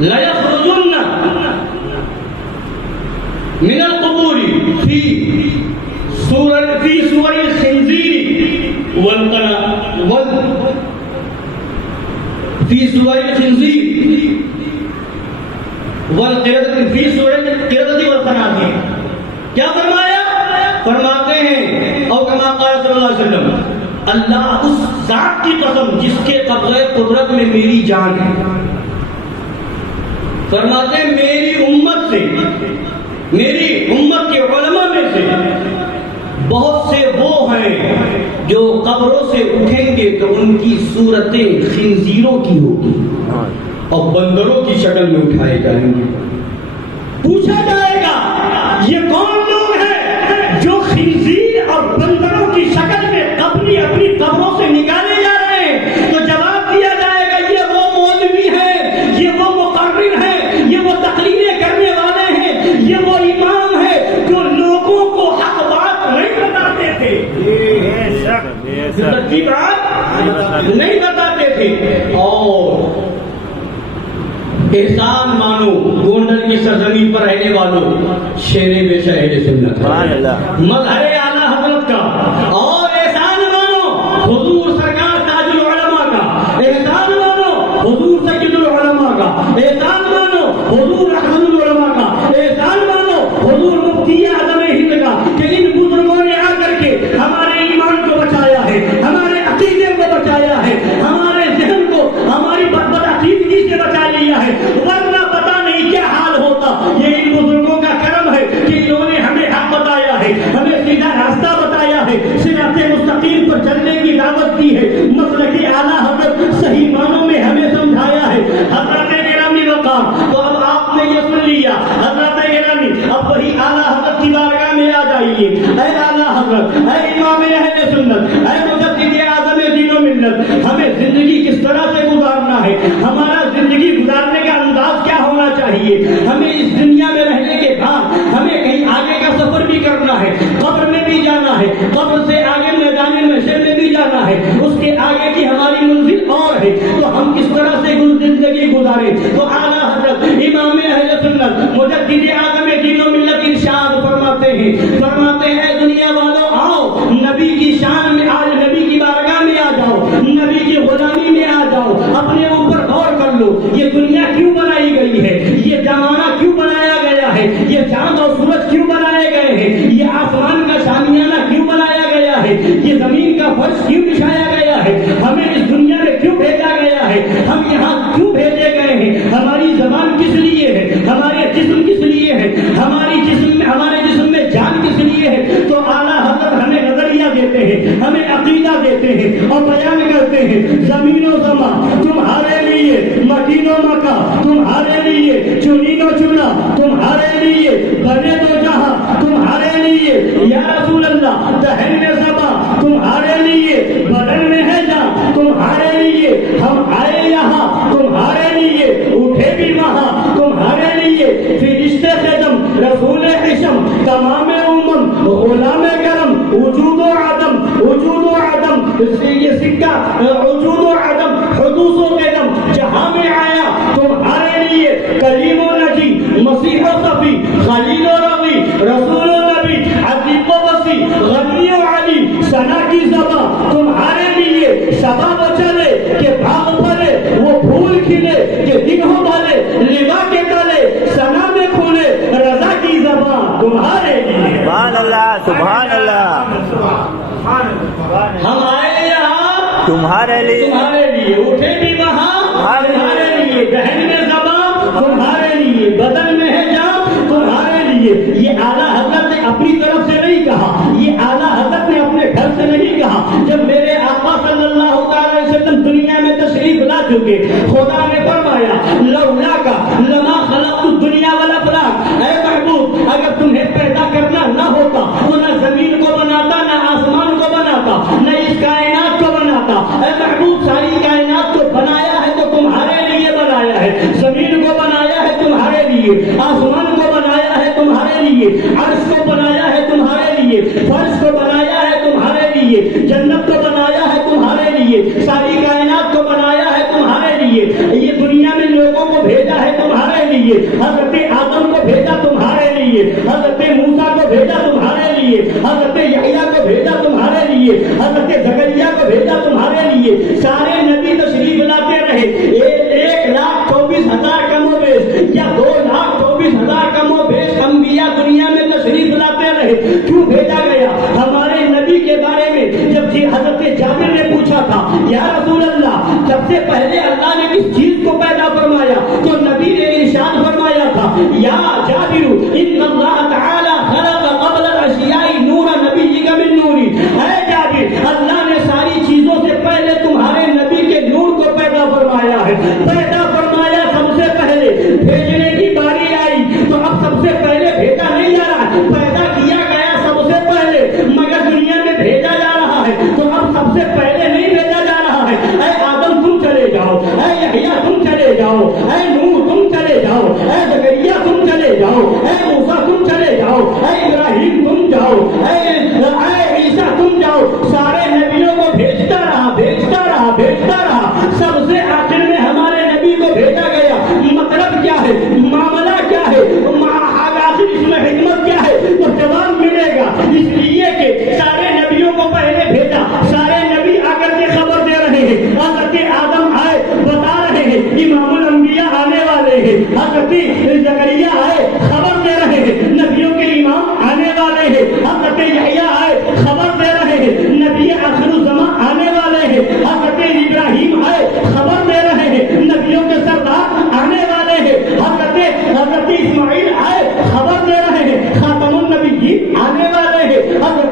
لیخرجن من القبور فی سور الخنزیر فی سور الخنزیر فی سور القردۃ والخنازیر. کیا فرمایا؟ فرماتے ہیں اور کما قال صلی اللہ علیہ وسلم، اللہ اس ذات کی قسم جس کے قبضہ قدرت میں میری جان ہے، فرماتے ہیں میری امت سے، میری امت کے علماء میں سے بہت سے وہ ہیں جو قبروں سے اٹھیں گے تو ان کی صورتیں خنزیروں کی ہوگی اور بندروں کی شکل میں اٹھائے جائیں گے. پوچھا جائے گا یہ کون لوگ ہیں جو خنزیر اور بندروں کی شکل میں اپنی قبروں سے نکالے جا رہے ہیں؟ تو جواب دیا جائے گا یہ وہ مولوی ہیں، یہ وہ مقرر ہیں، یہ وہ تقریریں کرنے والے ہیں، یہ وہ امام ہیں جو لوگوں کو حق بات نہیں بتاتے تھے، سچی بات نہیں بتاتے تھے. اور احسان مانو گونڈل کی سرزمین پر رہنے والوں، شیر بے شہر سنت مظہر اعلیٰ حضرت کا، اور احسان مانو حضور سرکار تاج العلماء کا، احسان مانو حضور سید العلماء کا، احسان مانو حضور احمد العلماء کا، احسان مانو حضور مفتی اعظم ہند کا، کہ ان بزرگوں نے آ کر کے ہمارے ایمان کو بچایا ہے، ہمارے سیدھا راستہ بتایا ہے، صراط مستقیم پر چلنے کی دعوت دی ہے، مسلک اعلیٰ حضرت صحیح معنوں میں ہمیں سمجھایا ہے۔ حضرت گرامی وقار، تو اب آپ نے یہ سن لیا، حضرت گرامی اب وہی اعلیٰ حضرت کی بارگاہ میں آ جائیے۔ اے اعلیٰ حضرت، اے امام اہل سنت، اے مجدد اعظم دین و ملت، ہمیں زندگی کس طرح سے گزارنا ہے؟ ہمارا زندگی گزارنے کا انداز کیا ہونا چاہیے؟ ہمیں اس دنیا میں رہنے کے بعد ہمیں کہیں آگے کا سفر بھی کرنا ہے، قبر میں بھی جانا ہے، قبر سے آگے میدان محشر میں بھی جانا ہے، اس کے آگے کی ہماری منزل اور ہے، تو ہم کس طرح سے زندگی گزاریں؟ تو اعلیٰ حضرت امام اہل سنت مجدد اعظم دین و ملت ارشاد فرماتے ہیں دنیا والوں آؤ، نبی کی شان میں آج نبی کی بارگاہ میں آ جاؤ، نبی کی غلامی میں آ جاؤ، اپنے اوپر غور کر لو، یہ دنیا کیوں بنائی گئی ہے؟ یہ زمانہ کیوں بنایا گیا ہے؟ یہ چاند اور سورج کیوں بنائے گئے ہیں؟ یہ آسمان کا شامیانہ کیوں بنایا گیا ہے؟ یہ زمین کا فرش کیوں بچھایا گیا ہے؟ ہمیں اس دنیا میں کیوں بھیجا گیا ہے؟ ہم یہاں کیوں بھیجے گئے ہیں؟ ہماری زبان کس لیے ہے؟ ہمارے جسم کس لیے ہے؟ ہمارے جسم میں جان کس لیے ہے؟ تو اعلیٰ حضرت ہمیں نظریہ دیتے ہیں، ہمیں عقیدہ دیتے ہیں اور بیان کرتے ہیں، زمین و زمان تمہارے لیے، مکین و مکہ تمہارے لیے، چنین و چنا تمہارے لیے، بنے تو جہاں تمہارے لیے، یا رسول اللہ دہن میں زباں تمہارے لیے، بدن میں ہے جان تمہارے لیے، ہم آئے یہاں تمہارے لیے، اٹھے بھی وہاں تمہارے لیے، فرشتے خدم رسول حشم تمام امم غلام کرم، وجود و عدم یہ سکہ وجود و عدم، حدوث و قدم جہاں میں آیا تمہارے لیے، کلیم و نجی مسیح و صفی خلیل و ربی رسول و نبی عتیق و وسیع غنی و علی، ثنا کی زباں تمہارے لیے، شباب چلے کہ باغ پھلے، وہ پھول کھلے کہ دن ہو بھلے، لبا کے تلے ثنا میں کھلے، رضا کی زباں تمہارے لیے۔ سبحان اللہ، سبحان اللہ، ہم آئے یہاں تمہارے لیے، اٹھے بھی وہاں تمہارے لیے، دہن میں زبان تمہارے لیے، بدن میں ہے جان تمہارے لیے۔ یہ اعلیٰ حضرت نے اپنی طرف سے نہیں کہا، یہ اعلیٰ حضرت نے اپنے گھر سے نہیں کہا۔ جب میرے آقا صلی اللہ علیہ وسلم دنیا میں تشریف لا چکے، خدا نے فرمایا لولا کا لما خلقت الدنیا والافلاک، اے محبوب اگر تمہیں پیدا کرنا نہ ہوتا تو نہ زمین کو بناتا، نہ آسمان کو بناتا، نہ اس کائنات کو بناتا۔ اے محبوب ساری کائنات کو بنایا ہے تو تمہارے لیے بنایا ہے، زمین کو بنایا ہے تمہارے لیے، آسمان کو بنایا ہے تمہارے لیے، عرش کو بنایا ہے تمہارے لیے، فرش کو بنایا ہے تمہارے لیے، جنت کو بنایا ہے تمہارے لیے، ساری کائنات کو بنایا ہے تمہارے لیے، یہ دنیا میں لوگوں کو بھیجا ہے تمہارے لیے، حضرت آدم کو بھیجا تمہارے لیے، حضرت موسیٰ کو بھیجا تمہارے لیے، حضرت یحییٰ کو بھیجا تمہارے لیے، حضرت زکریا کو بھیجا تمہارے لیے، سارے نبی تشریف لاتے رہے، 1,24,000 کم و بیش یا 2,24,000 کم و بیش انبیاء دنیا میں تشریف لاتے رہے۔ کیوں بھیجا گیا؟ ہمارے نبی کے بارے میں جب حضرت جابر نے پوچھا تھا یا رسول اللہ سب سے پہلے اللہ نے کس چیز کو پیدا فرمایا، تو نبی نے ارشاد فرمایا تھا یا جابر ان اللہ تعالی خلق قبل الاشیاء نور نبیک من نوری، اے جابر اللہ نے ساری چیزوں سے پہلے تمہارے نبی کے نور کو پیدا فرمایا ہے، پیدا فرمایا سب سے پہلے، بھیجنے کی باری آئی تو اب سب سے پہلے بھیجا نہیں جا رہا، پیدا کیا گیا سب سے پہلے مگر دنیا میں بھیجا جا رہا ہے تو اب سب سے پہلے نہیں بھیجا جا رہا ہے۔ اے آدم تم چلے جاؤ، اے یحییٰ تم چلے جاؤ، اے نوح تم چلے جاؤ، اے زکریا تم چلے جاؤ، اے موسیٰ تم چلے جاؤ، اے ابراہیم تم جاؤ، اے عیسیٰ تم جاؤ، سارے نبیوں کو بھیجتا رہا، بھیجتا رہا، بھیجتا رہا، سب سے آخر میں ہمارے نبی کو بھیجا گیا۔ مطلب کیا ہے؟ معاملہ کیا ہے؟ آخر اس میں حکمت کیا ہے؟ تو جواب ملے گا اس لیے کہ سارے نبیوں کو پہلے بھیجا، سارے نبی آ کر کے خبر دے رہے ہیں، حضرت آدم آئے بتا رہے ہیں امام الانبیاء آنے والے ہیں، حضرت زکریا آئے خبر دے رہے ہیں نبیوں کے امام آنے والے ہیں، حضرت یحییٰ آئے خبر دے رہے ہیں نبی آخر الزمان آنے والے ہیں، حضرت ابراہیم آئے خبر دے رہے ہیں نبیوں کے سردار آنے والے ہیں، حضرت اسماعیل آئے خبر دے رہے ہیں خاتم النبی آنے والے ہیں، حضرت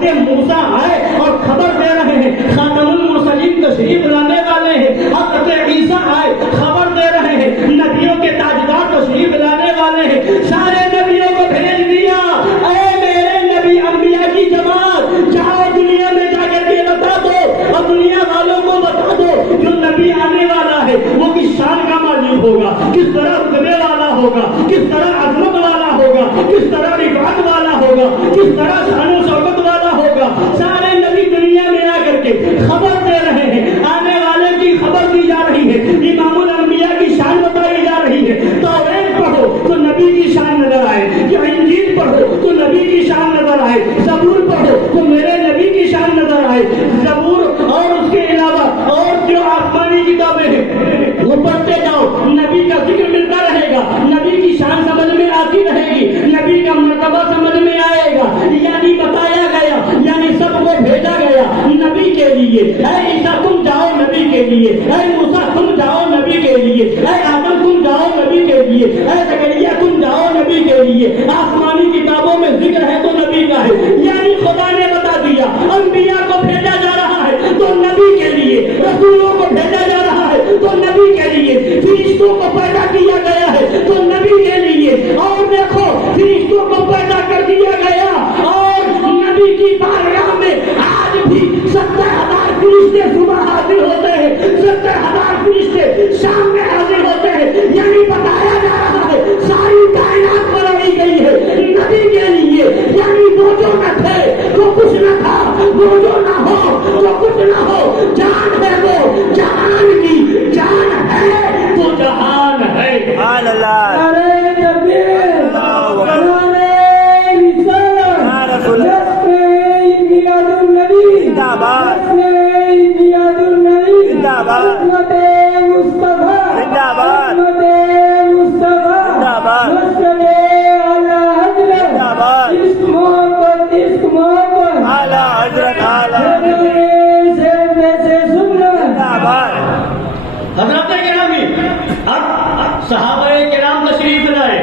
اے عیسیٰ تم جاؤ نبی کے لیے، اے موسیٰ تم جاؤ نبی کے لیے، اے آدم تم جاؤ نبی کے لیے، اے زکریا تم جاؤ نبی کے لیے۔ آسمانی کتابوں میں ذکر ہے تو نبی کا ہے، یعنی خدا نے بتا دیا انبیاء کو بھیجا جا رہا ہے تو نبی کے لیے، رسولوں کو بھیجا جا رہا ہے تو نبی کے لیے، فرشتوں کو پیدا کیا گیا ہے تو نبی کے لیے۔ اور دیکھو فرشتوں کو پیدا کر دیا گیا اور نبی کی بارگاہ میں آج بھی 70,000 فرشتے صبح حاضر ہوتے ہیں، 70,000 فرشتے شام میں حاضر ہوتے ہیں، یعنی بتایا جا رہا ہے ساری کائنات بنائی گئی ہے نبی کے لیے، یعنی وہ جو نہ تھے وہ کچھ نہ تھا، وہ جو نہ ہو وہ کچھ نہ ہو، جان ہے وہ جہان کی، جان ہے وہ جہان ہے۔ سبحان اللہ، ارے تکبیر، ارے رسالت، یا رسول اللہ، میلاد النبی، زندہ باد، میلاد النبی، زندہ باد، عظمت مصطفیٰ، زندہ باد، عظمت مصطفیٰ، زندہ باد، مسجد اعلی حضرت، زندہ باد، عشق محبت، عشق محبت، اعلیٰ حضرت، اعلیٰ سے سننا، زندہ باد۔ حضرت گرامی، اب صحابہ کرام تشریف لائے،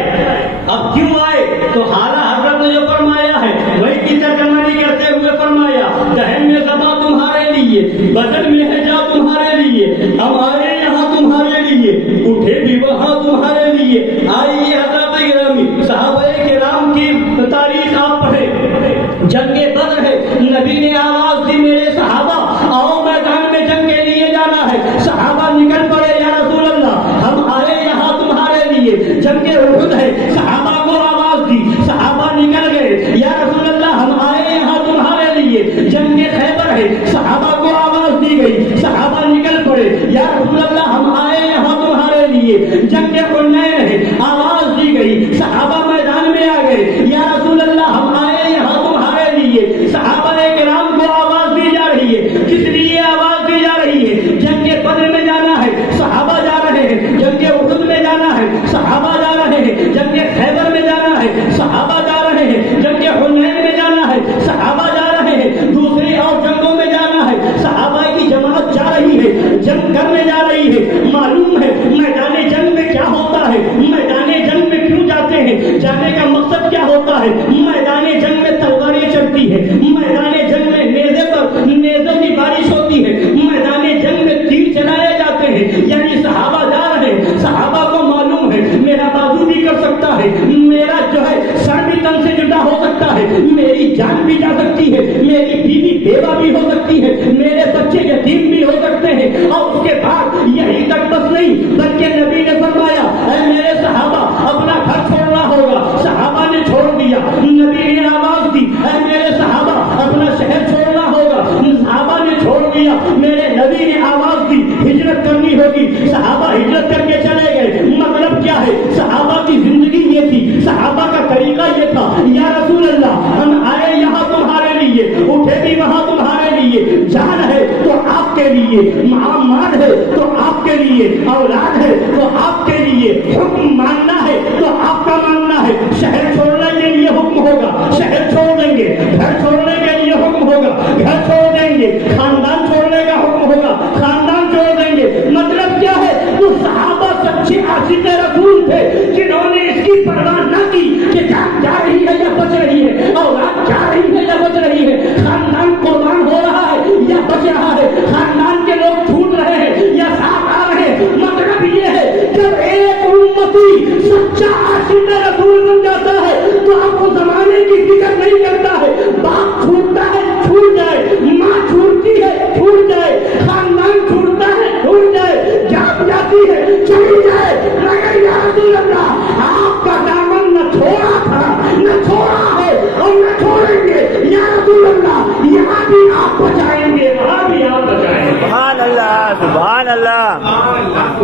اب کیوں آئے تو حالہ حضرت نے جو فرمایا ہے وہی کی ترجمانی کرتے ہوئے فرمایا، دہن میں زباں تمہارے لیے، بدن میں ہے جا تمہارے لیے، ہمارے یہاں تمہارے لیے، اٹھے بھی وہاں تمہارے لیے۔ آئیے حضرت گرامی، صحابہ کرام کی تاریخ آپ پڑھیں، جنگ بدر ہے، نبی نے آواز دی میرے صحابہ آؤ میدان میں جنگ کے لیے جانا ہے، صحابہ نکل پڑے یا رسول اللہ ہم آئے یہاں تمہارے لیے۔ جنگ احد ہے، صحابہ کو آواز دی، صحابہ نکل گئے یا رسول اللہ ہم آئے یہاں تمہارے لیے۔ جنگ خیبر ہے، صحابہ کو آواز دی گئی، صحابہ نکل پڑے یا رسول اللہ ہم آئے یہاں تمہارے لیے۔ جنگ حنین ہے، آواز دی گئی، صحابہ میدان میں آ گئے یا رسول اللہ ہم آئے یہاں تمہارے لیے۔ صحابہ کرام کو آواز دی جا رہی ہے، کس لیے آواز دی جا رہی ہے؟ جنگ بدر میں جانا ہے، صحابہ جا رہے ہیں، جنگ احد میں جانا ہے، صحابہ جا رہے ہیں، جنگ خیبر میں جانا ہے، صحابہ جا رہے ہیں، جنگ حنین میں جانا ہے، صحابہ جا رہے ہیں، دوسری اور جنگوں میں جانا ہے، صحابہ کی جماعت جا رہی ہے، جنگ کرنے جا رہی ہے۔ معلوم ہے میدان جنگ میں کیا ہوتا ہے، میدان جنگ میں کیوں جاتے ہیں، جانے کا مقصد کیا ہوتا ہے؟ میدان جنگ میں تلواریں چلتی ہے، میدان جنگ میں نیزوں کی بارش ہوتی ہے، میدان جنگ میں تیر چلائے جاتے ہیں، یعنی صحابہ جا رہے ہیں۔ صحابہ کو معلوم ہے میرا بازو بھی کر سکتا ہے، میرا جو ہے سر بھی تن سے جدا ہو سکتا ہے، میری جان بھی جا سکتی ہے، میری بیوی بیوہ بھی ہو سکتی ہے، میرے بچے یتیم بھی ہو سکتے ہیں۔ اور اس کے بعد یہی تک بس نہیں بلکہ نبی نے فرمایا اے میرے صحابہ اپنا گھر چھوڑنا ہوگا، صحابہ نے چھوڑ دیا۔ نبی نے آواز دی اے میرے صحابہ اپنا شہر چھوڑنا ہوگا، صحابہ نے چھوڑ دیا۔ میرے نبی نے آواز دی ہجرت کرنی ہوگی، صحابہ ہجرت کر کے چلے گئے۔ مطلب کیا ہے؟ صحابہ کی زندگی یہ تھی، صحابہ کا طریقہ یہ تھا، یا رسول اللہ ہم آئے یہاں تمہارے لیے، اٹھے بھی وہاں تمہارے لیے، جان ہے تو آپ کے لیے، مال ہے تو آپ کے لیے، اولاد ہے تو آپ کے لیے، حکم ماننا ہے تو آپ کا ماننا ہے۔ شہر چھوڑنے کے لیے حکم ہوگا، شہر چھوڑ دیں گے، گھر چھوڑنے کے لیے حکم ہوگا، گھر چھوڑ دیں گے، خاندان چھوڑنے کا حکم ہوگا، خاندان چھوڑ دیں گے۔ مطلب کیا ہے؟ وہ صحابہ سچے عاشق رسول تھے جنہوں نے اس کی پرواہ نہ کی کہ جان جا رہی ہے یا بچ رہی ہے، اولاد جا رہی ہے یا بچ رہی ہے، خاندان قربان ہو رہا ہے یا بچ رہا ہے، خاندان کے لوگ چھوٹ رہے ہیں یا ساتھ آ رہے ہیں۔ مطلب یہ ہے جب ایک امتی سچا عاشق رسول بن جاتا ہے تو آپ کو زمانے کی فکر نہیں کرتا ہے، باپ چھوٹتا ہے چھوٹ جائے، ماں چھوٹتی ہے چھوٹ جائے، خاندان چھوٹتا ہے چھوٹ جائے، جاب جاتی ہے چلی جائے، مگر یا رسول اللہ آپ کا دامن نہ چھوڑا تھا نہ چھوڑا ہے اور نہ چھوڑیں گے، یا رسول اللہ یہاں بھی آپ بچائیں گے وہاں بھی آپ بچائیں گے۔ سبحان اللہ، سبحان اللہ۔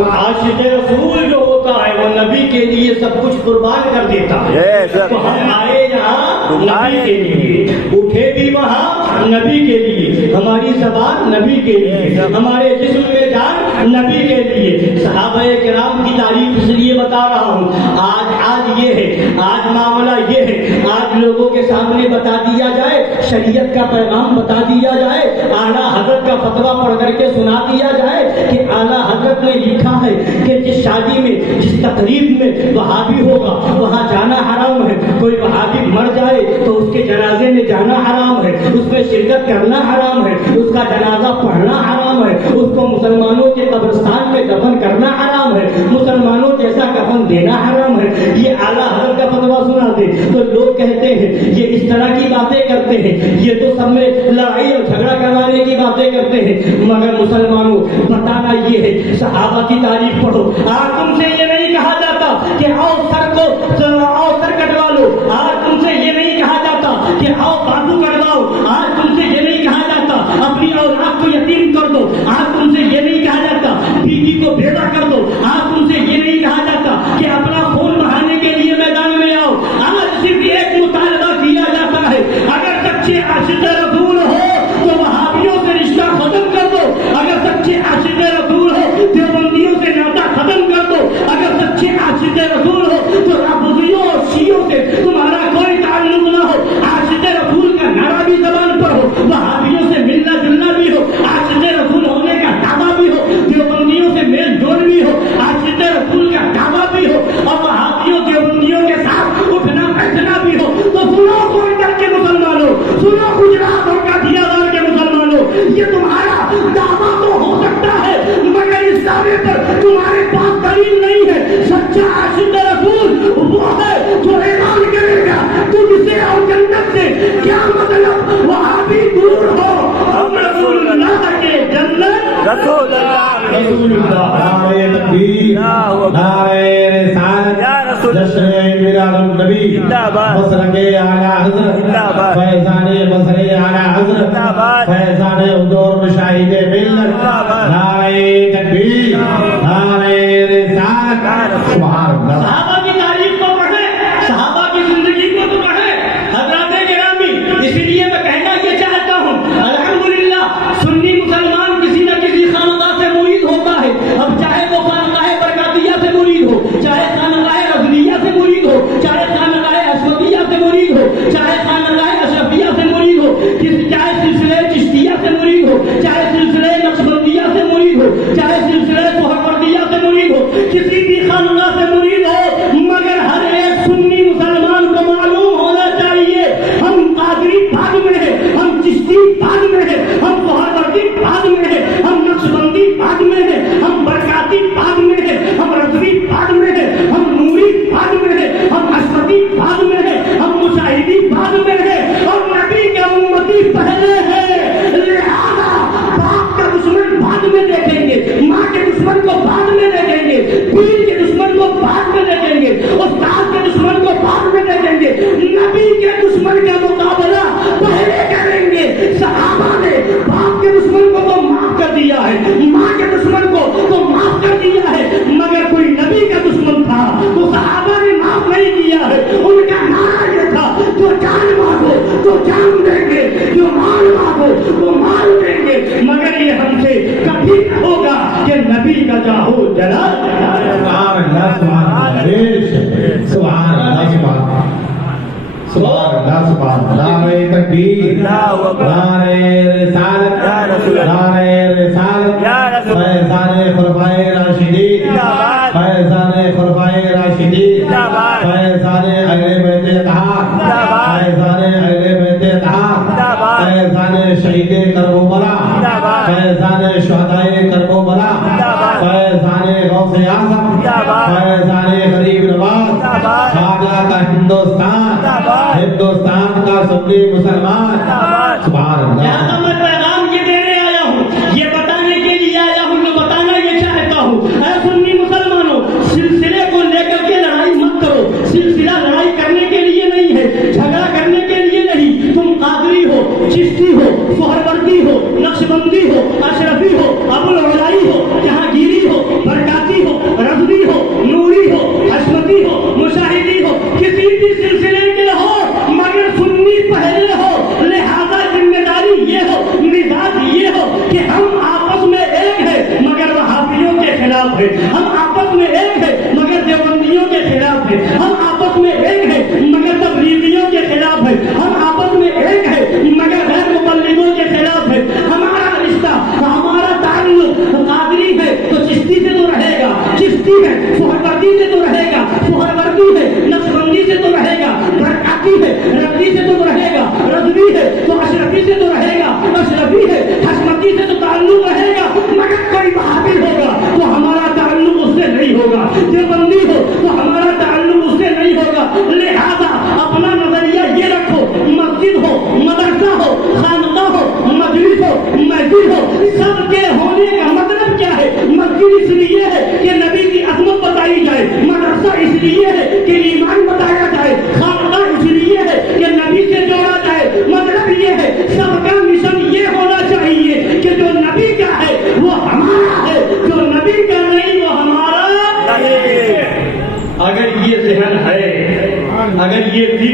عاشق رسول جو ہوتا ہے وہ نبی کے لیے سب کچھ قربان کر دیتا ہے۔ تو ہم آئے یہاں نبی کے لیے، اٹھے بھی وہاں نبی کے لیے، ہماری زبان نبی کے لیے، ہمارے جسم میں جان نبی کے لیے۔ صحابہ کرام کی تعریف اس لیے بتا رہا ہوں، آج یہ ہے، آج معاملہ یہ ہے، آج لوگوں لوگوں کے سامنے بتا دیا جائے، شریعت کا پیغام بتا دیا جائے، اعلیٰ حضرت کا فتویٰ پڑھ کر کے سنا دیا جائے کہ اعلیٰ حضرت نے لکھا ہے کہ جس شادی میں، جس تقریب میں وہابی ہوگا وہاں جانا حرام ہے، کوئی وہابی مر جائے تو اس کے جنازے میں جانا حرام ہے، اس میں شرکت کرنا حرام ہے، اس کا جنازہ پڑھنا حرام ہے، اس کو مسلمانوں کے قبرستان میں دفن کرنا حرام ہے، مسلمانوں جیسا کفن دینا حرام ہے۔ یہ اعلیٰ حضرت کا فتویٰ سنا دے تو لوگ کہتے ہیں یہ اس طرح کی باتیں کرتے ہیں، یہ تو سب میں لڑائی اور جھگڑا کروانے کی باتیں کرتے ہیں۔ مگر مسلمانوں بتانا یہ ہے، صحابہ کی تعریف پڑھو۔ آج تم سے یہ نہیں کہا جاتا کہ آؤ سر کٹوا لو، آج تم سے یہ نہیں کہا جاتا کہ آؤ بازو کٹواؤ، آج تم سے یہ نہیں کہا جاتا اپنی اولاد کو یتیم کر دو، آج تم سے یہ نہیں کہا جاتا بیوی کو بیوہ کر دو، آج تم سے یہ نہیں کہا جاتا کہ اپنا خون بہانے کے لیے میدان میں آؤ۔ آج صرف ایک مطالبہ کیا جاتا ہے، اگر سچے عاشق رسول ہو تو وہابیوں سے رشتہ ختم کر دو، اگر سچے عاشق رسول ہو دیوبندیوں سے ناطہ ختم کر دو، اگر سچے عاشق رسول ہو تو رافضیوں اور شیعوں سے تمہارا کوئی تعلق نہ ہو۔ عاشق رسول کا نعرہ بھی زبان پر ہو، وہابیوں سے ملنا جلنا بھی ہو، عاشق رسول ہونے کا دعویٰ بھی ہو، دیوبندیوں سے میل جول بھی ہو، عاشق رسول کا دعویٰ بھی ہو، اور وہابیوں دیوبندیوں کے ساتھ اٹھنا بیٹھنا بھی ہو۔ تو سنو کوئٹہ کے مسلمانوں، سنو گجرات اور کاٹھیاواد کے مسلمانوں، یہ تمہارا دعویٰ تو ہو سکتا ہے مگر اس دعوے پر تمہارے پاس دلیل نہیں ہے۔ سچا عاشق رسول وہ ہے جو اعلان کرے گا تجھ سے اور جنت سے کیا مطلب، وہابی دور ہو، ہم رسول اللہ کے جنت رسول اللہ رسول اللہ۔ نعرہ تکبیر، نعرہ رسالت، جشن میلاد النبی، مسلک اعلیٰ حضرت، فیضان مسلک اعلیٰ حضرت، فیضان حضور مشاہد ملت، نعرہ تکبیر، نعرہ رسالت۔ سبحان اللہ۔ صحابہ کی تاریخ کو پڑھیں، صحابہ کی زندگی کو تو پڑھیں حضرات گرامی۔ اس لیے میں کہنا یہ چاہتا ہوں، الحمدللہ سنی مسلمان کسی نہ کسی خانقاہ سے مرید ہوتا ہے، اب چاہے وہ خانقاہ برکاتیہ سے مرید ہو، چاہے خانقاہ رضویہ سے مرید ہو، چاہے خانقاہ اشرفیہ سے مرید ہو، چاہے خانقاہ اشرفیہ سے مرید ہو، چاہے سلسلہ چشتیہ سے مرید ہو، چاہے سلسلہ نقشبندیہ سے مرید ہو، چاہے سلسلہ سہروردیہ سے مرید ہو، کسی بھی خانقاہ سے مرید ہو، مگر ہر ایک سنی مسلمان کو معلوم ہونا چاہیے ہم قادری بعد میں ہیں، ہم چشتی بعد میں ہیں، ہم سہروردی بعد میں ہیں، ہم نقشبندی بعد میں ہیں، ہم برکاتی بعد میں ہیں، ہم رضوی بعد میں ہیں، ہم نوری بعد میں ہیں، ہم اشرفی بعد میں ہیں، ہم مشاہدی بعد میں ہیں، اور نبی کے امتی پہلے ہیں۔ لہذا باپ کا دشمن بعد میں دیکھیں گے، ماں کے دشمن کو بعد میں دیکھیں گے، پیر کے دشمن کو بعد میں دیکھیں گے، استاد کے دشمن کو بعد میں دیکھیں گے، نبی کے دشمن کا مقابلہ پہلے کریں گے۔ صحابہ نے باپ کے دشمن کو تو معاف کر دیا ہے، ماں کے دشمن کو تو معاف کر دیا ہے، مگر کوئی نبی کا دشمن تھا تو صحابہ نے معاف نہیں کیا ہے۔ ان کا نعرہ یہ تھا جو جان مانگو تو جان دیں گے، جو مال مانگو تو مال دیں گے، مگر یہ ہم سے کبھی نہ ہوگا کہ نبی کا جاہو جلال۔ سبحان اللہ، سبحان اللہ، سبحان اللہ، سبحان اللہ، سبحان اللہ۔ نعرہ تکبیر، نعرہ رسالت، نعرہ رسالت، فیضان خلفائے راشدین، فیضان خلفائے راشدین، فیضان اہل بیت اطہار، فیضان اہل بیت اطہار، فیضان شہید کربلا، فیضان شہدائے کربلا، فیضان غوث اعظم، فیضان غریب نواز، خواجہ کا ہندوستان، ہندوستان کا سنی مسلمان۔ سبحان اللہ۔ لہذا میں پیغام یہ دینے آیا ہوں، یہ بتانے کے لیے آیا ہوں، میں بتانا یہ چاہتا ہوں، اے سنی مسلمانوں، سلسلے کو لے کر کے لڑائی مت کرو، سلسلہ لڑائی کرنے کے لیے نہیں ہے، جھگڑا کرنے کے لیے نہیں۔ تم قادری ہو، چشتی ہو، سہروردی ہو، نقشبندی ہو، اشرفی ہو، ابو العلائی ہو، جہانگیری ہو، برکاتی ہو، رضوی ہو، نوری ہو، حشمتی ہو، مشاہدی ہو، کسی بھی سلسلے کے ہو مگر سنی پہلے ہو۔ لہذا ذمہ داری یہ ہو، مزاج یہ ہو کہ ہم آپس میں ایک ہیں مگر وہابیوں کے خلاف ہیں، ہم آپس میں ایک ہیں مگر دیوبندیوں کے خلاف ہیں، ہم آپس میں ایک ہیں مگر تبلیغیوں کے خلاف ہیں،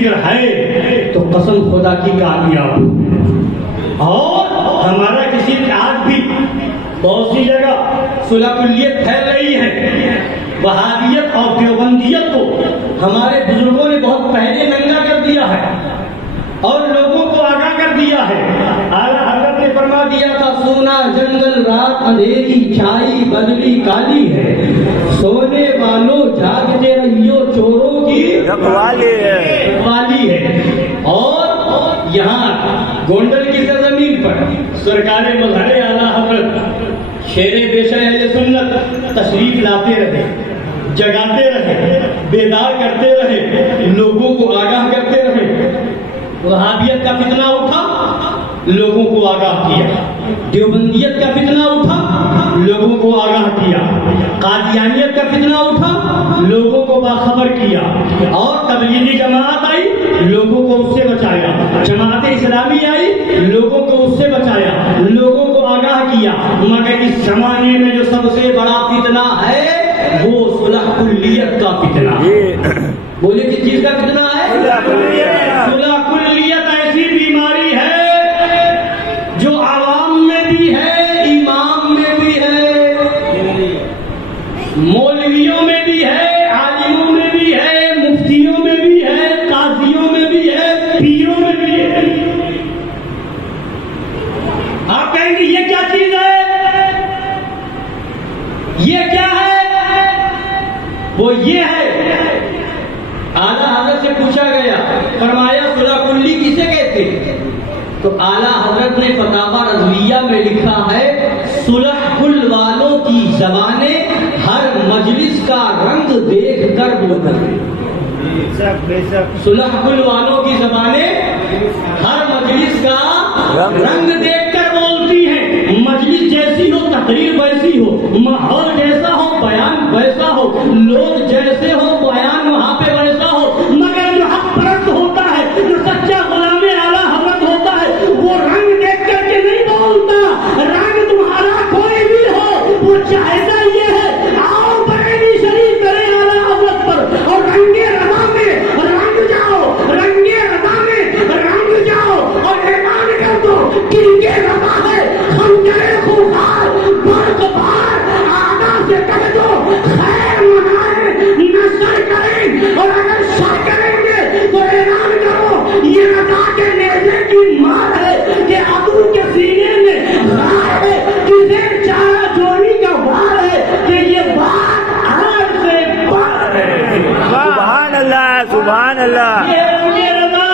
ذکر ہے تو قسم خدا کی کامیاب ہو۔ اور ہمارا کسی آج بھی بہت سی جگہ صلح کلیت پھیل رہی ہے، وہابیت اور دیوبندیت کو ہمارے بزرگوں نے بہت پہلے ننگا کر دیا ہے اور لوگوں کو آگاہ کر دیا ہے۔ اعلیٰ حضرت نے فرما دیا تھا سونا جنگل رات اندھیری چھائی بدلی کالی ہے، سونے والوں جاگتے رہیو چوروں کی رکھوالی ہے۔ اور یہاں گونڈل کی سرزمین پر سرکار مظہر اعلیٰ حضرت شیر پیشہ اہل سنت تشریف لاتے رہے، جگاتے رہے، بیدار کرتے رہے، لوگوں کو آگاہ کرتے رہے۔ وہابیت کا فتنہ اٹھا، لوگوں کو آگاہ کیا، دیوبندیت کا فتنہ اٹھا، لوگوں کو آگاہ کیا، قادیانیت کا فتنہ اٹھا، لوگوں کو باخبر کیا، اور تبلیغی جماعت آئی، لوگوں کو اس سے بچایا، جماعت اسلامی آئی، لوگوں کو اس سے بچایا، لوگوں کو آگاہ کیا۔ مگر اس زمانے میں جو سب سے بڑا فتنہ ہے وہ صلح کلیت کا فتنہ ہے۔ بولے کس چیز کا فتنہ ہے؟ صلح کلیت ایسی بیماری ہے جو عوام میں بھی ہے، امام میں بھی ہے، مولویوں میں بھی ہے، عالموں میں بھی ہے، مفتیوں میں بھی ہے، قاضیوں میں بھی ہے، پیروں میں بھی ہے۔ آپ کہیں گے یہ کیا چیز ہے، یہ کیا ہے؟ وہ یہ ہے، اعلیٰ حضرت سے پوچھا گیا، فرمایا صلح کلی کسے کہتے ہیں؟ تو اعلیٰ حضرت نے فتاوی رضویہ میں لکھا ہے صلح کل والوں کی زبانیں ہر مجلس کا رنگ دیکھ کر بولتی ہیں۔ صلح کل والوں کی زبانیں ہر مجلس کا رنگ دیکھ کر بولتی ہیں۔ مجلس جیسی ہو، تقریر ویسی ہو، ماحول جیسا ہو، بیان ویسا ہو، لوگ جیسے ہو، بیان وہاں پہ ویسا ہو، مگر جو حق پرست ہوتا ہے، جو سچا غلام اعلیٰ حضرت ہوتا ہے، وہ رنگ دیکھ کر کے نہیں بولتا۔ رنگ تمہارا کوئی بھی ہو، وہ چاہتا یہ ہے آؤ بریلی شریف کرے اعلیٰ حضرت پر اور رنگے رضا میں رنگ جاؤ، رنگے رضا میں رنگ جاؤ اور اعلان کر دو کن کے رضا ہے ہم کرے خوار برق بار آدھا سے کہہ دو خیر منائیں نشر کریں، اور اگر شر کریں گے تو اعلان کرو یہ رضا کے نیزے کی مار ہے کہ عدو کے سینے میں غار ہے، کسے چارہ چوری کا وار ہے کہ یہ بات آج سے بار ہے۔ سبحان اللہ، سبحان اللہ۔ یہ رضا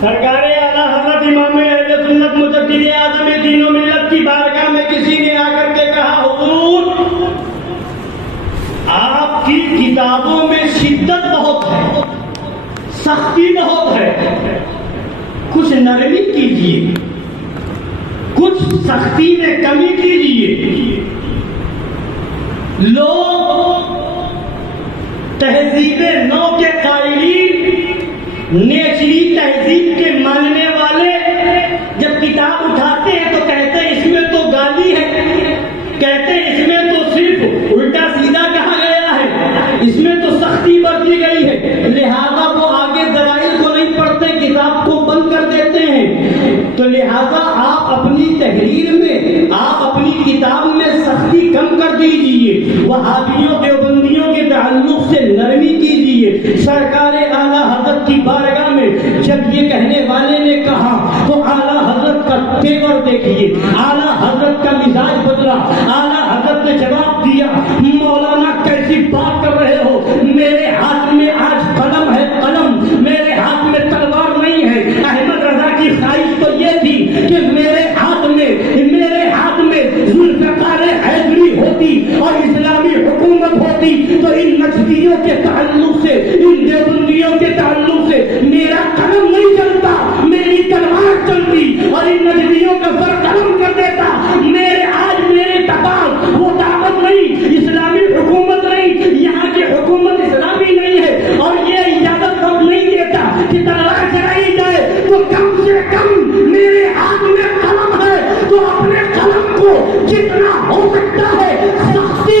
سرکار اعلیٰ حضرت امام اہل سنت مجدد اعظم دین و ملت کی بارگاہ میں کسی نے آ کر کے کہا حضور آپ کی کتابوں میں شدت بہت ہے، سختی بہت ہے، کچھ نرمی کیجیے، کچھ سختی میں کمی کیجیے۔ لوگ تہذیب نو کے قائلین، نیچری تہذیب کے ماننے والے جب کتاب اٹھاتے ہیں تو کہتے ہیں اس میں تو گالی ہے، کہتے ہیں اس میں تو صرف الٹا سیدھا کہا گیا ہے، اس میں تو سختی برتی گئی ہے، لہذا وہ آگے دلائل کو نہیں پڑھتے، کتاب کو بند کر دیتے ہیں۔ تو لہذا آپ اپنی تحریر میں، آپ اپنی کتاب میں سختی کم کر دیجیے، وہابیوں دیوبندیوں کے تعلق سے نرمی کیجیے۔ سرکار اعلیٰ حضرت کی بارگاہ میں جب یہ کہنے والے نے کہا تو اعلیٰ حضرت کا تیور دیکھیے، اعلیٰ حضرت کا مزاج بدلا۔ اعلیٰ حضرت نے جواب دیا مولانا کیسی بات کر رہے ہو، میرے ہاتھ میں آج قلم ہے، قلم، میرے ہاتھ میں تلوار نہیں ہے۔ احمد رضا کی خواہش تو یہ تھی کہ میرے ہاتھ میں ذوالفقار حیدری ہوتی اور اسلامی حکومت ہوتی تو ان نجدیوں کے تعلق سے، ان دیوبندیوں کے تعلق سے میرا قلم نہیں چلتا، میری تلوار چلتی اور ان نجدیوں کا سر قلم کر دیتا۔ میرے پاس وہ طاقت نہیں، اسلامی حکومت نہیں، یہاں کی حکومت اسلامی نہیں ہے اور یہ اجازت ہم نہیں دیتا کہ تلوار چلائی جائے، تو کم سے کم میرے ہاتھ میں قلم ہے تو اپنے قلم کو جتنا ہو سکتا ہے سختی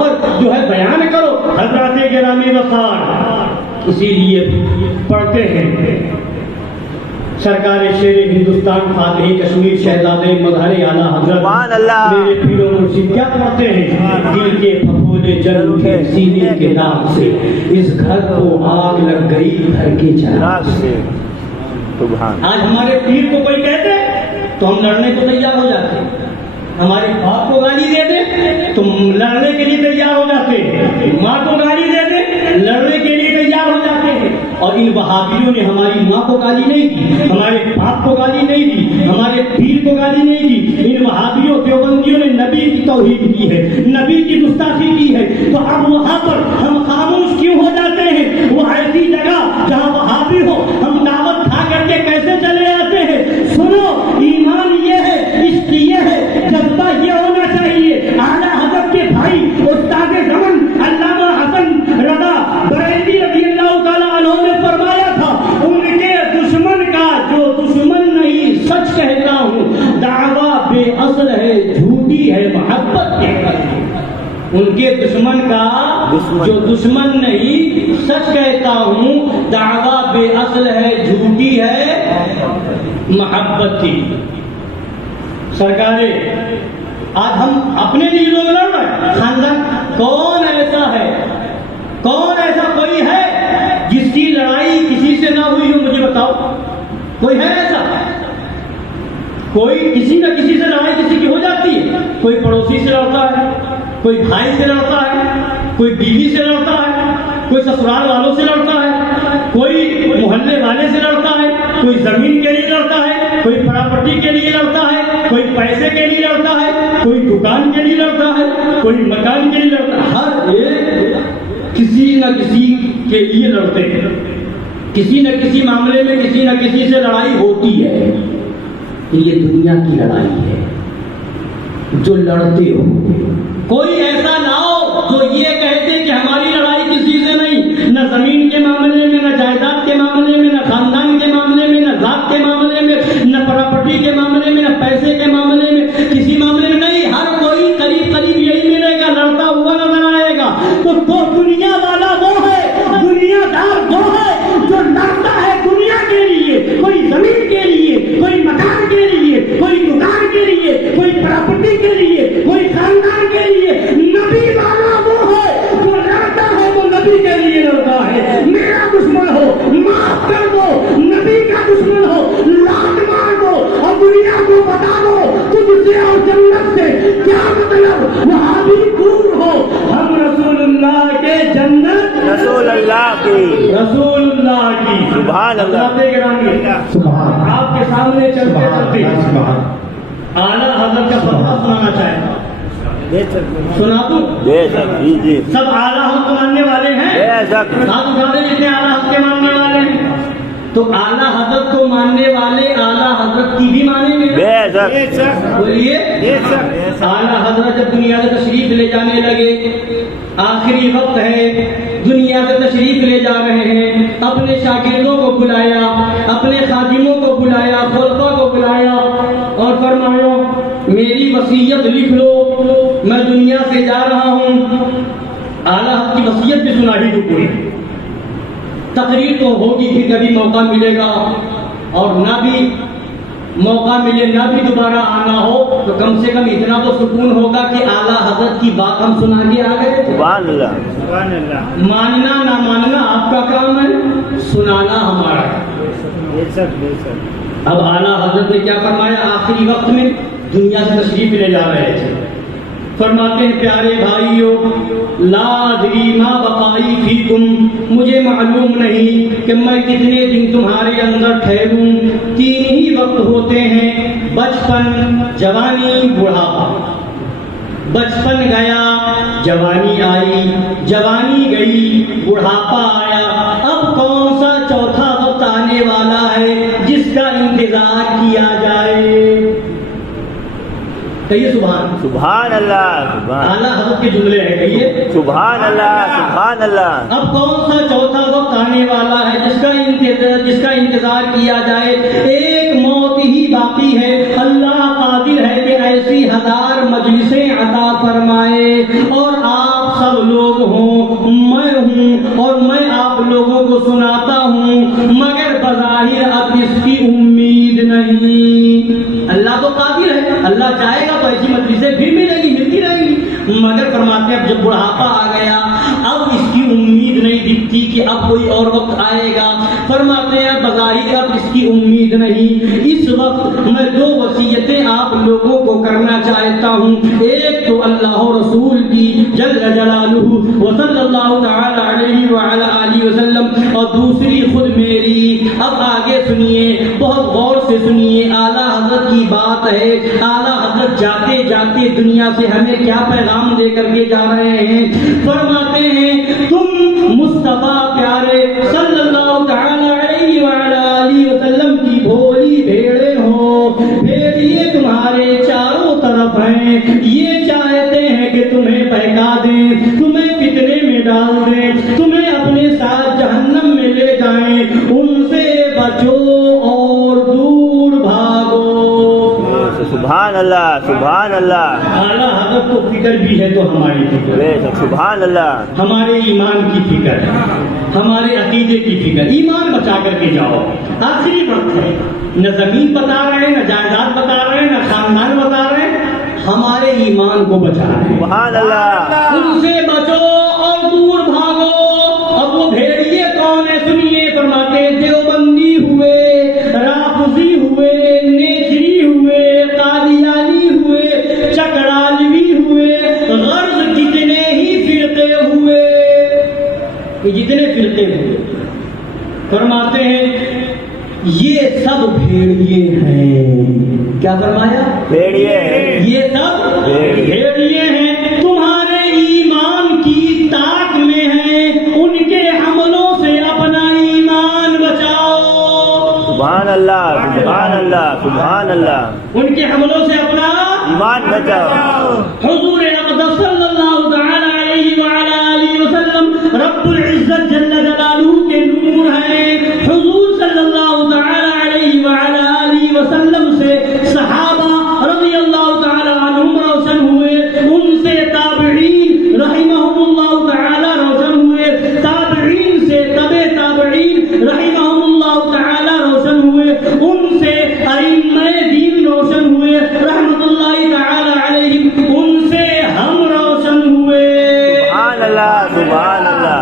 پر جو ہے بیان کرو۔ حضرات گرامی وقار، اسی لیے پڑھتے ہیں سرکار شیر ہندوستان فاتح کشمیر شہزادے مظہر اعلیٰ حضرت میرے پیر و مرشد کیا پڑھتے ہیں؟ دل کے پھپھولے جل اٹھے سینے کے داغ سے، اس گھر کو آگ لگ گئی گھر کے چراغ سے۔ آج ہمارے پیر کو کوئی کہتے تو ہم لڑنے کو تیار ہو جاتے ہیں، ہمارے باپ کو گالی دے دے تو لڑنے کے لیے تیار ہو جاتے ہیں، ماں کو گالی دے دے لڑنے کے لیے تیار ہو جاتے ہیں۔ اور ان وہابیوں نے ہماری ماں کو گالی نہیں دی، ہمارے باپ کو گالی نہیں دی، ہمارے پیر کو گالی نہیں دی۔ ان وہابیوں دیوبندیوں نے نبی کی توہین کی ہے، نبی کی گستاخی کی ہے، تو اب وہاں پر ہم خاموش کیوں ہو جاتے ہیں؟ وہ ایسی جگہ جہاں وہابی ہو ہم دعوت کھا کر کے کیسے چلے آتے ہیں؟ سنو، ایمان یہ ہے، عشق یہ ہے، جذبہ یہ ہونا چاہیے۔ اعلیٰ حضرت کے بھائی استاد زمن علامہ حسن رضا بریلوی رضی اللہ تعالیٰ عنہ نے فرمایا تھا، ان کے دشمن کا جو دشمن نہیں سچ کہتا ہوں، دعویٰ بے اصل ہے جھوٹی ہے محبت کہتا ہوں۔ ان کے دشمن کا جو دشمن نہیں سچ کہتا ہوں، دعویٰ بے اصل ہے جھوٹی ہے محبت کی۔ سرکارے آج ہم اپنے لیے لوگ لڑ رہے ہیں، خاندان کون ایسا ہے، کون ایسا کوئی ہے جس کی لڑائی کسی سے نہ ہوئی ہو؟ مجھے بتاؤ، کوئی ہے ایسا؟ کوئی کسی نہ کسی سے لڑائی کسی کی ہو جاتی ہے، کوئی پڑوسی سے لڑتا ہے، کوئی بھائی سے لڑتا ہے، کوئی بیوی سے لڑتا ہے، کوئی سسرال والوں سے لڑتا ہے، کوئی محلے والے سے لڑتا ہے، کوئی زمین کے لیے لڑتا ہے، کوئی پراپرٹی کے لیے لڑتا ہے، کوئی پیسے کے لیے لڑتا ہے، کوئی دکان کے لیے لڑتا ہے، کوئی مکان کے لیے لڑتا ہے۔ ہر ایک کسی نہ کسی کے لیے لڑتے ہیں، کسی نہ کسی معاملے میں کسی نہ کسی سے لڑائی ہوتی ہے۔ یہ دنیا کی لڑائی ہے جو لڑتے ہو۔ کوئی ایسا نہ ہو جو یہ کہتے کہ ہماری لڑائی کسی سے نہیں، نہ زمین کے معاملے میں، نہ جائیداد کے معاملے میں، نہ خاندان کے معاملے میں، نہ ذات کے معاملے میں، نہ پراپرٹی کے معاملے میں، نہ پیسے کے معاملے میں، کسی معاملے میں نہیں۔ ہر کوئی قریب قریب یہی ملے گا، لڑتا ہوا نظر آئے گا۔ تو دنیا والا وہ ہے، دنیا دار وہ ہے جو لڑتا ہے دنیا کے لیے، کوئی زمین کے لیے، کوئی مکان کے لیے، کوئی دکان کے لیے، کوئی پراپرٹی کے لیے، کوئی خاندان کے لیے۔ نبی والا وہ ہے جو لڑتا ہے، وہ نبی کے لیے لڑتا ہے۔ میرا دشمن ہو معاف کر دو، نبی کا دشمن ہو لات مار دو، اور دنیا کو بتا دو تجھ سے اور جنت سے کیا مطلب۔ وہاں بھی دور ہو، ہم رسول اللہ کے جنت، رسول اللہ کی، رسول اللہ کی۔ سبحان اللہ۔ سبحان آپ کے سامنے چلتے چلتے اعلیٰ حضرت کا فتویٰ سنانا چاہتا ہوں، سنا دوں؟ بے شک، جی جی، سب اعلیٰ حضرت کو ماننے والے ہیں؟ بے شک۔ ہاتھ اٹھا دیں جتنے اعلیٰ حضرت کے ماننے والے ہیں۔ تو اعلیٰ حضرت کو ماننے والے اعلیٰ حضرت کی بھی مانیں گے؟ بے شک، بولیے۔ اعلیٰ حضرت جب دنیا سے تشریف لے جانے لگے، آخری وقت ہے، دنیا سے تشریف لے جا رہے ہیں، اپنے شاگردوں کو بلایا، اپنے خادموں کو بلایا، خلفاء کو بلایا اور فرمایا میری وصیت لکھ لو، میں دنیا سے جا رہا ہوں۔ اعلیٰ حضرت کی وصیت بھی سنا ہی دو پوری، تقریر تو ہوگی پھر کبھی موقع ملے گا، اور نہ بھی موقع ملے، نہ بھی دوبارہ آنا ہو، تو کم سے کم اتنا تو سکون ہوگا کہ اعلیٰ حضرت کی بات ہم سنا کے آ گئے۔ سبحان اللہ، سبحان اللہ۔ ماننا نہ ماننا آپ کا کام ہے، سنانا ہمارا ہے۔ بے شک، بے شک۔ اب اعلیٰ حضرت نے کیا فرمایا؟ آخری وقت میں دنیا سے تشریف لے جا رہے تھے، فرماتے ہیں پیارے بھائیو، لا ادری ما بقائی فیکم، مجھے معلوم نہیں کہ میں کتنے دن تمہارے اندر ٹھہروں۔ تین ہی وقت ہوتے ہیں، بچپن، جوانی، بڑھاپا۔ بچپن گیا، جوانی آئی، جوانی گئی، بڑھاپا آیا، اب کون سا چوتھا وقت آنے والا ہے جس کا انتظار کیا جائے؟ کہیے سبحان سبحان اللہ، سبحان اعلیٰ حضرت کے جملے ہیں، کہیے سبحان اللہ، سبحان اللہ۔ اب کون سا چوتھا وقت آنے والا ہے جس کا انتظار کیا جائے؟ ایک موت ہی باقی عطا فرمائے اور آپ سب لوگ ہوں، میں ہوں اور میں آپ لوگوں کو سناتا ہوں، مگر بظاہر اب اس کی امید نہیں۔ اللہ تو قادر ہے، اللہ چاہے گا تو ایسی مجلسیں پھر ملیں گی، ملتی رہیں گی، مگر فرماتے ہیں اب جب بڑھاپا آ گیا اب اس کی امید نہیں دکھتی کہ اب کوئی اور وقت آئے گا۔ فرماتے ہیں بظاہر اب اس کی امید نہیں، اس وقت میں دو وصیتیں آپ لوگوں کو کرنا چاہتا ہوں، ایک تو اللہ و رسول کی جل جلالہ وصلی اللہ تعالی علیہ وعلی آلہ وسلم، اور دوسری خود میری۔ اب آگے سنیے، بہت غور سے سنیے، اعلیٰ حضرت کی بات ہے۔ اعلیٰ حضرت جاتے جاتے دنیا سے ہمیں کیا پیغام دے کر کے جا رہے ہیں؟ فرماتے ہیں تم مصطفیٰ پیارے صلی اللہ تعالی علیہ وعلی آلہ وسلم کی بھولی بھیڑے ہو، بھیڑیے تمہارے چاروں طرف ہیں، یہ چاہتے ہیں کہ تمہیں بہکا دیں، تمہیں فتنے میں ڈال دیں، تمہیں اپنے ساتھ جہنم میں لے جائیں، ان سے بچو اور دور بھاگو۔ سبحان اللہ، سبحان اللہ، اعلیٰ حضرت کو فکر بھی ہے تو ہماری فکر ہے، سبحان اللہ، ہمارے ایمان کی فکر ہے، ہمارے عقیدے کی فکر۔ ایمان بچا کر کے جاؤ، آخری وقت ہے، نہ زمین بتا رہے ہیں، نہ جائیداد بتا رہے ہیں، نہ خاندان بتا رہے ہیں، ہمارے ایمان کو بچا رہے ہیں۔ سبحان اللہ، ان سے بچو اور دور بھاگو۔ اب وہ بھیڑیے کون ہے سنیے، فرماتے ہیں دیوبندی ہوئے، رافضی ہوئے، نیچری ہوئے، قادیانی ہوئے، چکرالوی ہوئے، غرض کتنے ہی فرقے ہوئے، یہ جتنے فرقے ہوئے، فرماتے ہیں یہ سب بھیڑیے ہیں۔ کیا فرمایا؟ بھیڑیے ہیں، یہ سب بھیڑیے ہیں، تمہارے ایمان کی طاق میں ہیں، ان کے حملوں سے اپنا ایمان بچاؤ۔ سبحان اللہ، سبحان اللہ، سبحان اللہ، ان کے حملوں سے اپنا ایمان بچاؤ۔ حضور اقدس صلی اللہ تعالی علیہ وعلی آلہ وسلم رب العزت جل جلالہ کے نور ہیں۔ حضور صلی اللہ تعالی علیہ وعلی آلہ وسلم سے صحابہ رضی اللہ تعالی عنہم روشن ہوئے، ان سے تابعین رحمہم اللہ تعالی روشن ہوئے، تابعین سے تبع تابعین رحمہم اللہ تعالی روشن ہوئے، ان سے ائمہ دین روشن ہوئے رحمت اللہ تعالی علیہم، ان سے ہم روشن ہوئے۔ سبحان اللہ، سبحان اللہ،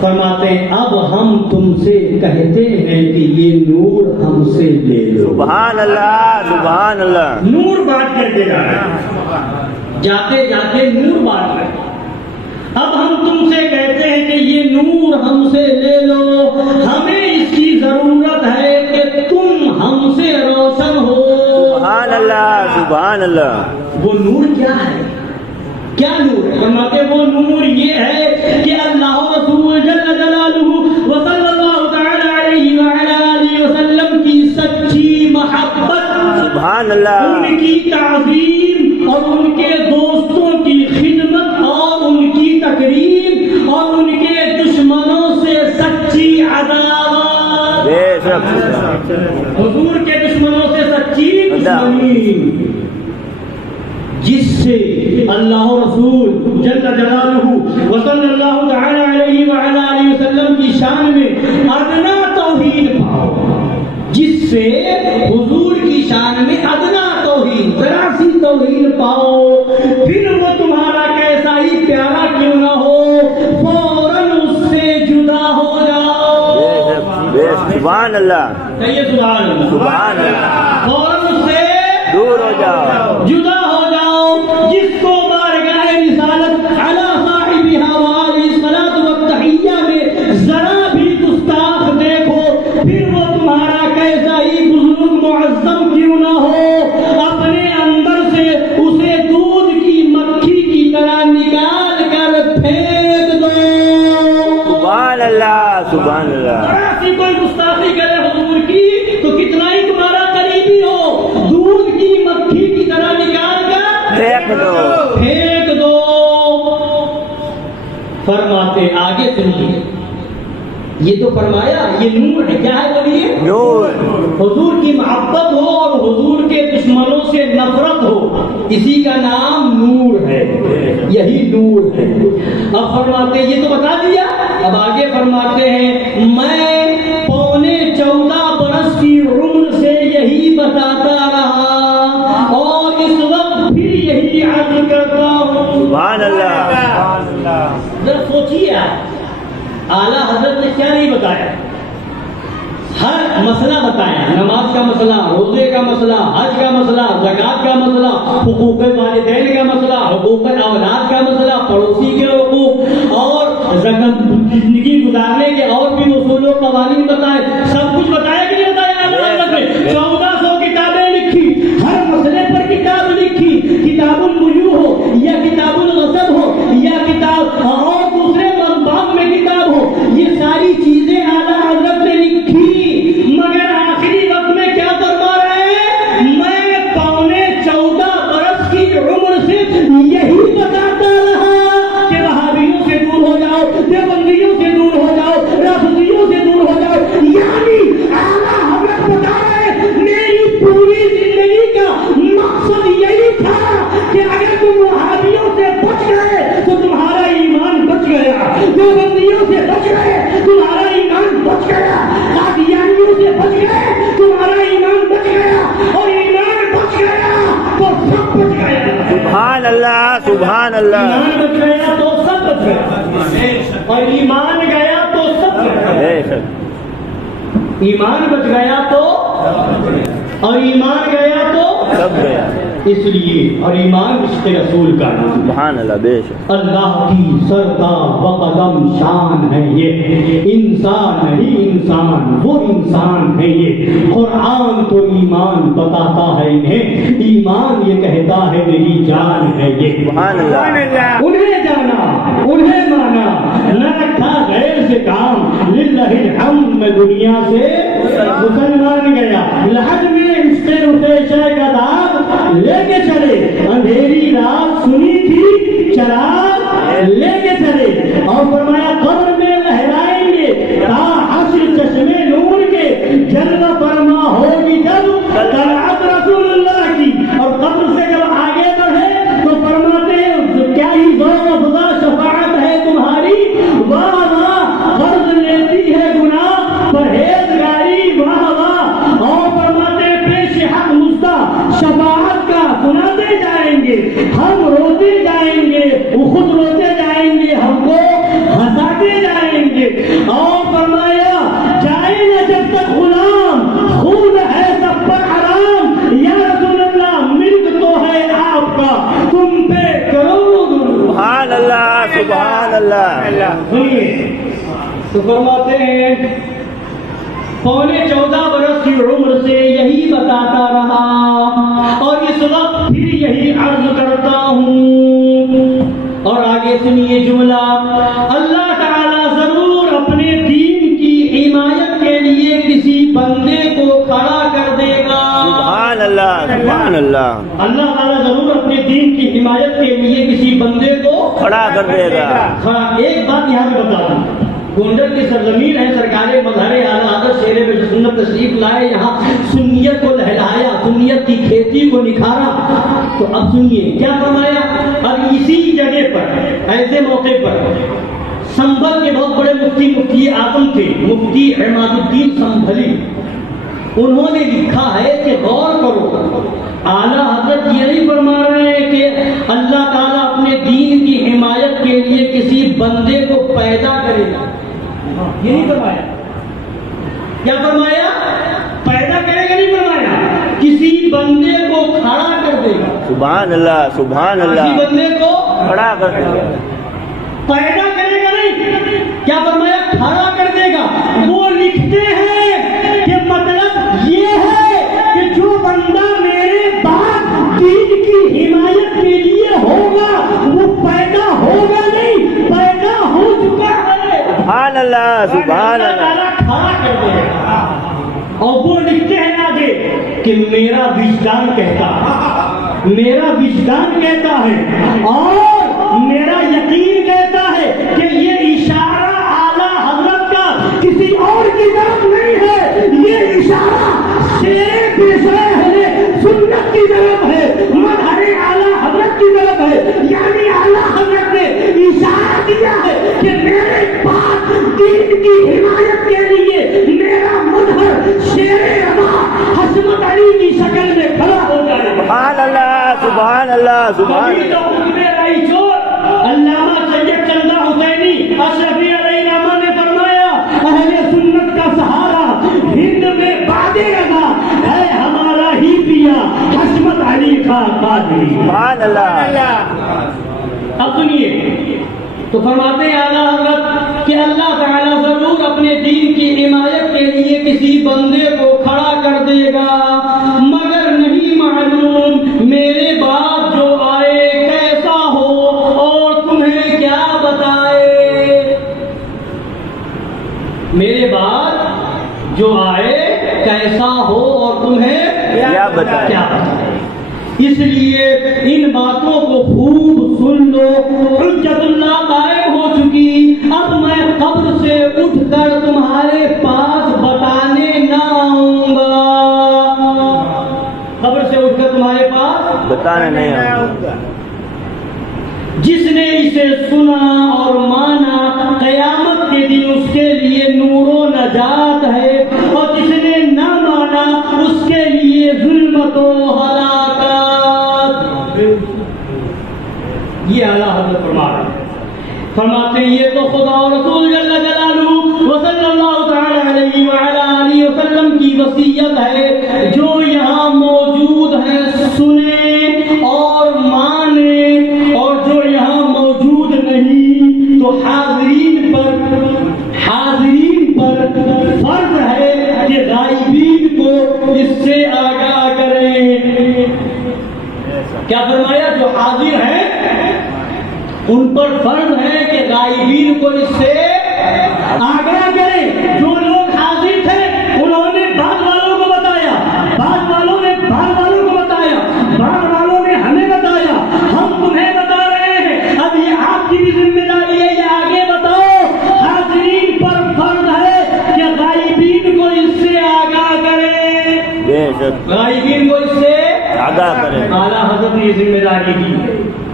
فرماتے ہیں اب ہم تم سے کہتے ہیں کہ یہ نور ہم سے لے لو۔ سبحان اللہ، سبحان اللہ، نور بانٹ کر کے جا رہے ہیں، جاتے جاتے نور بانٹ رہے ہیں۔ اب ہم تم سے کہتے ہیں کہ یہ نور ہم سے لے لو، ہمیں اس کی ضرورت ہے کہ تم ہم سے روشن ہو۔ سبحان اللہ، سبحان اللہ، وہ نور کیا ہے؟ کیا نور ہے؟ فرماتے وہ نور یہ ہے کہ اللہ رسول جل جلالہ وصلی اللہ تعالی علیہ وعلی آلہ وسلم کی سچی محبت، سبحان اللہ، ان کی تعظیم اور ان کے دوستوں کی خدمت اور ان کی تقریب اور ان کے دشمنوں سے سچی عداوت، بے شک، حضور کے دشمنوں سے سچی دشمنی، جس سے اللہ رسول جل جلالہ وصلی اللہ تعالی علیہ وعلی آلہ وسلم کی شان میں ادنا توحید پاؤ، جس سے حضور کی شان میں ادنا توحید، ذرا سی توحید پاؤ، پھر وہ تمہارا کیسا ہی پیارا کیوں نہ ہو فوراً اس سے جدا ہو جاؤ۔ بے شک، سبحان اللہ، کہیے سبحان اللہ، سبحان اللہ، فوراً اس سے دور ہو جاؤ، جدا ہو جاؤ، جس کو بارگاہ رسالت علی صاحبہ وآلہ الصلاۃ والتحیہ میں ذرا بھی گستاخ دیکھو، پھر وہ تمہارا کیسا ہی بزرگ معظم کیوں نہ ہو، اپنے اندر سے اسے دودھ کی مکھی کی طرح نکال کر پھینک دو۔ سبحان اللہ، سبحان اللہ، ذرا سی کوئی گستاخی کرے حضور کی تو کتنا ہی تمہارا قریبی ہو، دودھ کی مکھی کی طرح نکال کر پھینک دو، پھینک دو۔ فرماتے آگے سنیے، یہ تو فرمایا یہ نور ہے. کیا ہے بولیے؟ نور. حضور کی محبت ہو اور حضور کے دشمنوں سے نفرت ہو، اسی کا نام نور ہے. یہی نور ہے. اب فرماتے ہیں، یہ تو بتا دیا، اب آگے فرماتے ہیں میں 14.25 برس کی عمر سے یہی بتاتا رہا اور اس وقت بھی یہی عرض کرتا ہوں. سبحان اللہ. ذرا سوچیے آپ، اعلیٰ حضرت نے کیا نہیں بتایا؟ ہر مسئلہ بتایا. نماز کا مسئلہ، روزے کا مسئلہ، حج کا مسئلہ، زکات کا مسئلہ، حقوق والدین کا مسئلہ، حقوق اولاد کا مسئلہ، پڑوسی کے حقوق اور زندگی گزارنے کے اور بھی اصول و قوانین بتائے. سب کچھ بتایا کہ نہیں بتایا؟ اعلیٰ حضرت نے 1400 کتابیں لکھی، ہر مسئلے پر کتاب لکھی. کتاب البیوع ہو یا کتاب الغصب ہو یا کتاب اور دوسرے باب میں کتاب ہو، یہ ساری چیزیں اعلیٰ حضرت نے لکھی. مگر آخری وقت میں کیا فرما رہے ہیں؟ میں 14.25 برس کی عمر سے یہی بتاتا رہا کہ وہابیوں سے دور ہو جاؤ، دیوبندیوں سے دور ہو جاؤ، رافضیوں سے دور ہو جاؤ. یعنی اعلیٰ حضرت بتا رہے ہیں میری پوری زندگی کا مقصد یہی تھا کہ اگر تم وہابیوں سے بچ گئے تو تمہارا ایمان بچ گیا، دیوبندیوں سے بچ گئے تمہارا ایمان بچ گیا، قادیانیوں سے بچ گئے تمہارا ایمان بچ گیا، اور ایمان بچ گیا تو سب بچ گیا. سبحان اللہ. سبحان اللہ. ایمان بچ گیا تو سب بچ گیا، اور ایمان گیا تو سب بچ گیا. ایمان بچ گیا تو اور ایمان گیا تو سب گیا. اس لیے اور ایمان عشق رسول کا نام. سبحان اللہ. بے شک. اللہ کی سرتا وقدم شان ہے یہ، انسان نہیں انسان، وہ انسان ہے یہ. قرآن تو ایمان بتاتا ہے انہیں، ایمان یہ کہتا ہے میری جان ہے یہ. سبحان اللہ. انہیں جانا، انہیں مانا، نہ رکھا غیر سے کام. للہ الحمد میں دنیا سے مسلمان گیا. لحد میں عشق رفیشہ کا داغ لے کے چلے، اندھیری رات سنی تھی چراغ لے کے چلے. اور فرمایا قبر میں لہرائیں گے تا حشر چشمے نور کے، جلوہ فرما ہوگی جب طلعت رسول اللہ کی. اور قبر سے جب آگے بڑھے تو فرماتے ہیں کیا ہی ذوق افزا شفاعت ہے تمہاری. واہ واہ قرض لیتی ہے گناہ پرہیزگاری، واہ واہ. اور فرماتے ہیں پیش حق مستہ شفاعت کا سناتے جائیں گے، ہم روتے جائیں گے، وہ خود روتے جائیں گے، ہم کو ہنساتے جائیں گے. اور فرمایا جائے نہ جب تک غلام، خون ہے سب پر حرام. یا رسول اللہ ملک تو ہے آپ کا، تم پہ کرو سبحان اللہ. سبحان اللہ. سنیے تو فرماتے ہیں 14.25 برس کی عمر سے یہی بتاتا رہا اور اس وقت پھر یہی عرض کرتا ہوں. اور آگے سنیے جملہ، اللہ تعالیٰ ضرور اپنے دین کی حمایت کے لیے کسی بندے کو کھڑا کر دے گا. سبحان اللہ. سبحان اللہ. اللہ تعالیٰ ضرور اپنے دین کی حمایت کے لیے کسی بندے کو کھڑا کر دے گا. ایک بات یہاں پہ بتا دوں، گونڈل کی سرزمین ہے، سرکار مظہر اعلیٰ حضرت شیر میں سنت تشریف لائے، یہاں سنیت کو لہلایا، سنیت کی کھیتی کو نکھارا. تو اب سنیے کیا فرمایا. اب اسی جگہ پر ایسے موقع پر سنبھل کے بہت بڑے مفتی اعظم تھے، مفتی عماد الدین سنبھلی. انہوں نے لکھا ہے کہ غور کرو، اعلیٰ حضرت یہ نہیں فرما رہے ہیں کہ اللہ تعالیٰ اپنے دین کی حمایت کے لیے کسی بندے کو پیدا کرے گا. یہ نہیں فرمایا. کیا فرمایا؟ پیدا کرے گا نہیں فرمایا، کسی بندے کو کھڑا کر دے گا. سبحان اللہ. سبحان اللہ. کسی بندے کو کھڑا کر دے گا. پیدا کرے گا نہیں، کیا فرمایا؟ کھڑا کر دے گا. وہ لکھتے ہیں کہ مطلب یہ ہے کہ جو بندہ میرے بعد دین کی حمایت کے لیے ہوگا وہ پیدا ہوگا نہیں، پیدا ہو چکا ہے. سبحان اللہ. سبحان اللہ. کھڑا کر دے گا. اور وہ لکھتے ہیں آگے کہ میرا وجدان کہتا ہے، میرا وجدان کہتا ہے اور میرا یقین کہتا ہے کہ یہ اشارہ اعلیٰ حضرت کا کس یعنی اعلیٰ حضرت نے اشارہ دیا ہے کہ میرے پاس دین کی حمایت کے لیے میرا مظہر شیر اما حشمت علی کی شکل میں کھڑا ہو جائے گا. سبحان اللہ سبحان اللہ سبحان ابھی تو اس میں رہی چور علامہ سید چندہ حسینی اشرفی علیہ السلام نے فرمایا اہل سنت کا سہارا ہند میں باد رضا ہے ہمارا ہی پیا حشمت علی کا قادری. سبحان اللہ. اب سنیے تو فرماتے ہیں اعلیٰ حضرت کہ اللہ تعالیٰ ضرور اپنے دین کی حمایت کے لیے کسی بندے کو کھڑا کر دے گا، مگر نہیں معلوم میرے بعد جو آئے کیسا ہو اور تمہیں کیا بتائے. میرے بعد جو آئے کیسا ہو اور تمہیں کیا بتائے. اس لیے ان باتوں کو خوب سن لو. حجت اللہ قائم ہو چکی، اب میں قبر سے اٹھ کر تمہارے پاس بتانے نہ آؤں گا. قبر سے اٹھ کر تمہارے پاس بتانے نہیں آؤں گا. جس نے اسے سنا اور مانا قیامت کے دن اس کے لیے نور و نجات ہے، اور جس نے نہ مانا اس کے لیے ظلمت و ہلاکت. یہ اعلیٰ حضرت فرماتے ہیں یہ تو خدا و رسول جل جلالہ وصلی اللہ تعالی علیہ وعلی آلہ وسلم کی وصیت ہے. جو یہاں موجود ہیں سنیں اور مانیں، اور جو یہاں موجود نہیں تو حاضرین پر فرض ہے کہ غائبین کو اس سے آگاہ کریں. کیا فرمایا؟ جو حاضر ہیں ان پر فرض ہے کہ غائبین کو اس سے آگاہ کریں. جو لوگ حاضر تھے انہوں نے بعد والوں کو بتایا، بعد والوں نے بعد والوں کو بتایا، بعد والوں نے ہمیں بتایا، ہم تمہیں بتا رہے ہیں. اب یہ آپ کی بھی ذمہ داری ہے، یہ آگے بتاؤ. حاضرین پر فرض ہے کہ غائبین کو اس سے آگاہ کریں. بے شک غائبین کو اس سے آگاہ کریں. اعلیٰ حضرت نے یہ ذمہ داری دی.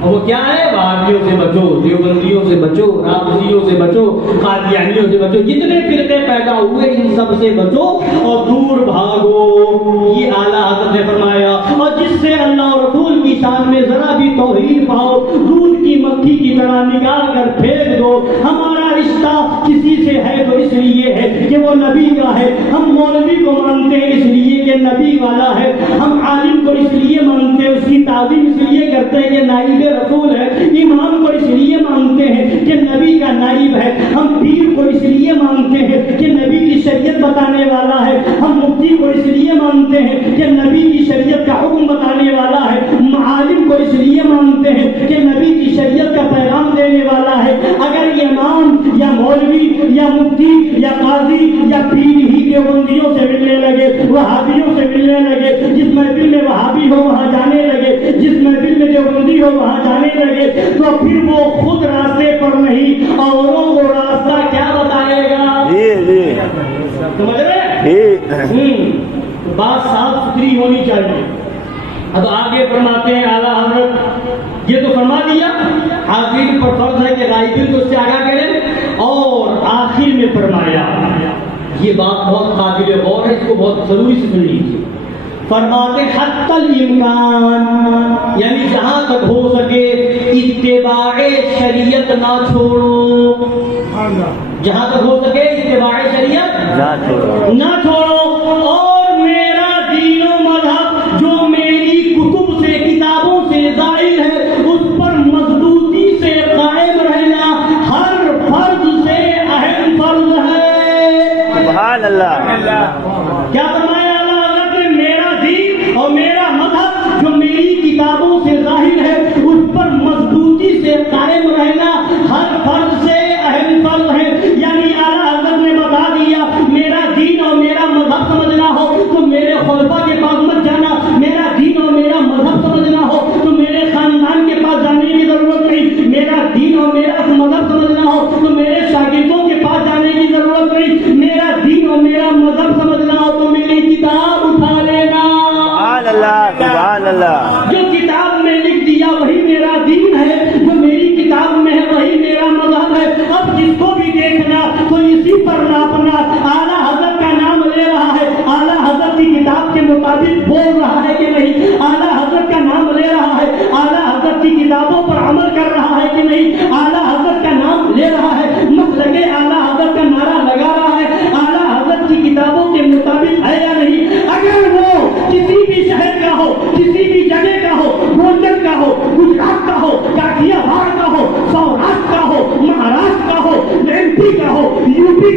اور وہ کیا ہے؟ وہابیوں سے بچو، دیوبندیوں سے بچو، رافضیوں سے بچو، قادیانیوں سے بچو، جتنے فرقے پیدا ہوئے ان سب سے بچو اور دور بھاگو. یہ اعلیٰ حضرت نے فرمایا. اور جس سے اللہ اور رسول کی شان میں ذرا بھی توہین پاؤ، دودھ کی مکھی کی طرح نکال کر پھینک دو. ہمارا رشتہ کسی سے ہے تو اس لیے ہے کہ وہ نبی کا ہے. ہم مولوی کو مانتے ہیں اس لیے کہ نبی والا ہے. ہم عالم کو اس لیے مانتے ہیں، اس کی تعظیم اس لیے کرتے ہیں کہ نائب رسول ہے. امام کو اس لیے مانتے ہیں کہ نبی کا نائب ہے. ہم پیر کو اس لیے مانتے ہیں کہ نبی کی شریعت بتانے والا ہے. ہم مفتی کو اس لیے مانتے ہیں کہ نبی کی شریعت کا حکم بتانے والا ہے. عالم کو اس لیے مانتے ہیں کہ نبی کی شریعت کا پیغام دینے والا ہے. اگر امام یا مولوی یا مفتی یا قاضی یا پیر ہی دیوبندیوں سے ملنے لگے، وہابیوں سے ملنے لگے، جس محفل میں وہابی ہو وہاں جانے لگے، جس محفل میں دیوبندی ہو وہاں جانے لگے، تو پھر وہ خود راستے پر نہیں اوروں کو راستہ کیا بتائے گا؟ جی سمجھ رہے؟ بات صاف ستھری ہونی چاہیے. اب آگے فرماتے ہیں اعلیٰ حضرت، یہ تو فرما دیا حاضرین پر فرض ہے کہ غائبین کو اس سے آگاہ کریں. اور آخر میں فرمایا، یہ بات بہت قابل غور ہے، اس کو بہت ضروری سے سن لیجیے. فرماتے حتی الامکان، یعنی جہاں تک ہو سکے اتباع شریعت نہ چھوڑو. جہاں تک ہو سکے اتباع شریعت نہ چھوڑو. اور میرا دین و مذہب جو میری کتب سے، کتابوں سے ظاہر ہے، اس پر مضبوطی سے قائم رہنا ہر فرض سے اہم فرض ہے. سبحان اللہ. کیا فرمایا اللہ حضرت نے؟ میرا دین اور میرا مذہب جو میری کتابوں سے ظاہر ہے اس پر مضبوطی سے قائم رہنا ہر فرض سے اہم فرض ہے. یعنی اعلیٰ حضرت نے بتا دیا میرا دین اور میرا مذہب سمجھنا ہو تو میرے خلفاء کے پاس مت جانا. میرا دین اور میرا مذہب سمجھنا ہو تو میرے خاندان کے پاس جانے کی ضرورت نہیں. میرا دین اور میرا مذہب سمجھنا ہو تو میرے شاگردوں کے پاس جانے کی ضرورت نہیں. میرا دین اور میرا مذہب سمجھنا ہو تو میری کتاب اٹھا لینا. سبحان اللہ. جو کتاب میں لکھ دیا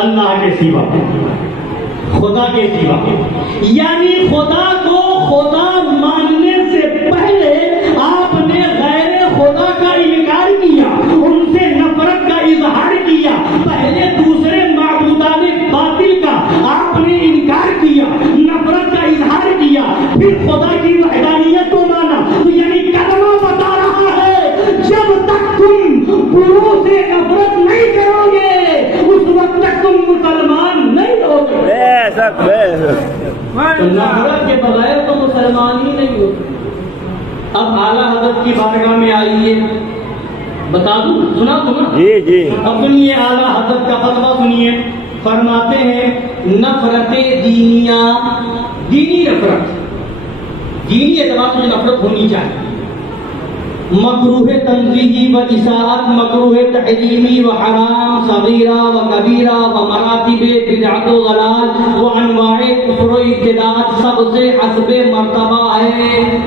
اللہ کے سوا، خدا کے سوا، یعنی خدا کو خدا ماننے سے پہلے آپ نے غیر خدا کا انکار کیا، ان سے نفرت کا اظہار کیا، پہلے دوسرے معبودان باطل کا آپ نے انکار کیا، نفرت کا اظہار کیا، پھر خدا کی وحدانیت کو مانا۔ تو یعنی کلمہ بتا رہا ہے جب تک تم گرو سے نفرت نہیں کرو گے اس وقت تک تم مسلمان نہیں ہوگے۔ تو نفرت کے بغیر تو مسلمان ہی نہیں ہوتے۔ اب اعلیٰ حضرت کی بارگاہ میں آئیے، بتا دوں، سنا جی جی اب سنیے اعلیٰ حضرت کا فتویٰ سنیے۔ فرماتے ہیں نفرت دینیہ، دینی نفرت، دینی اعتبار سے نفرت ہونی چاہیے، مکروہ تنزیہی و اساءت، مکروہ تحریمی و حرام، صغیرہ و کبیرہ و مراتب بدعت و ضلال و انواع کفر و ابتداع، سب سے حسب مرتبہ ہے۔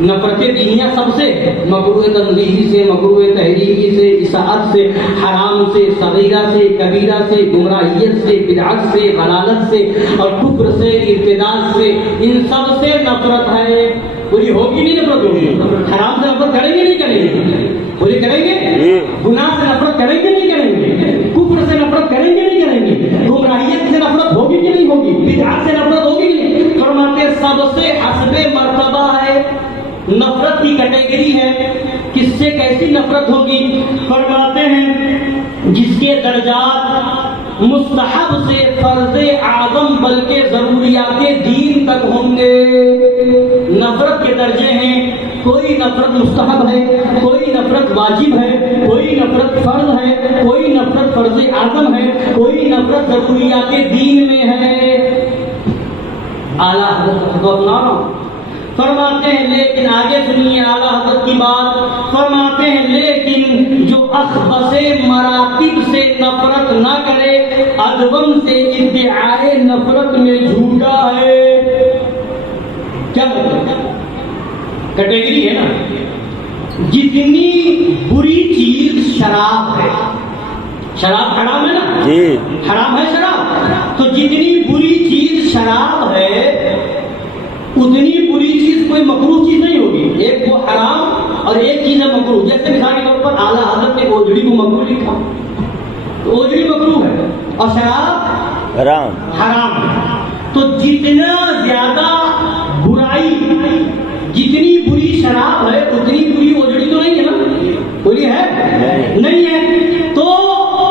نفرت دینیہ سب سے، مکروہ تنزیہی سے، مکروہ تحریمی سے، اساءت سے، حرام سے، صغیرہ سے، کبیرہ سے، گمراہیت سے، بدعت سے، ضلالت سے اور کفر سے، ارتداد سے، ان سب سے نفرت ہے۔ پوری ہوگی نہیں نفرت ہوگی؟ حرام سے نفرت کریں گے نہیں کریں گے؟ پوری کریں گے؟ گناہ سے نفرت کریں گے نہیں کریں گے؟ کفر سے نفرت کریں گے نہیں کریں گے؟ گمراہیت سے نفرت ہوگی کہ نہیں ہوگی؟ بدعت سے نفرت ہوگی کہ نہیں؟ فرماتے سب سے حسب مرتبہ ہے، نفرت کی کیٹیگری ہے، کس سے کیسی نفرت ہوگی؟ فرماتے ہیں جس کے درجات مستحب سے فرض اعظم بلکہ ضروریات دین تک ہوں گے۔ نفرت کے درجے ہیں، کوئی نفرت مستحب ہے، کوئی نفرت واجب ہے، کوئی نفرت فرض ہے، کوئی نفرت فرض اعظم ہے، کوئی نفرت ضروریات دین میں ہے۔ اعلیٰ حضرت کو اپنا رہا ہوں۔ فرماتے ہیں لیکن آگے سنیے اعلیٰ حضرت کی بات، فرماتے ہیں لیکن جو اخبث مراتب سے نفرت نہ کرے ادوم سے ادعائے نفرت میں جھوٹا ہے۔ کیا کیٹیگری ہے نا؟ جتنی بری چیز شراب ہے، شراب حرام ہے نا؟ جی حرام ہے شراب، تو جتنی بری چیز شراب ہے اتنی بری چیز کوئی مکروہ چیز نہیں ہوگی۔ ایک وہ حرام اور ایک چیز ہے مکروہ۔ جیسے مثال کے طور پر اعلیٰ حضرت نے اوجڑی کو مکروہ لکھا، تو اوجڑی مکروہ ہے اور شراب حرام ہے۔ تو جتنا زیادہ برائی، جتنی بری شراب ہے اتنی بری اوجڑی تو نہیں ہے نا؟ بری ہے نہیں ہے؟ تو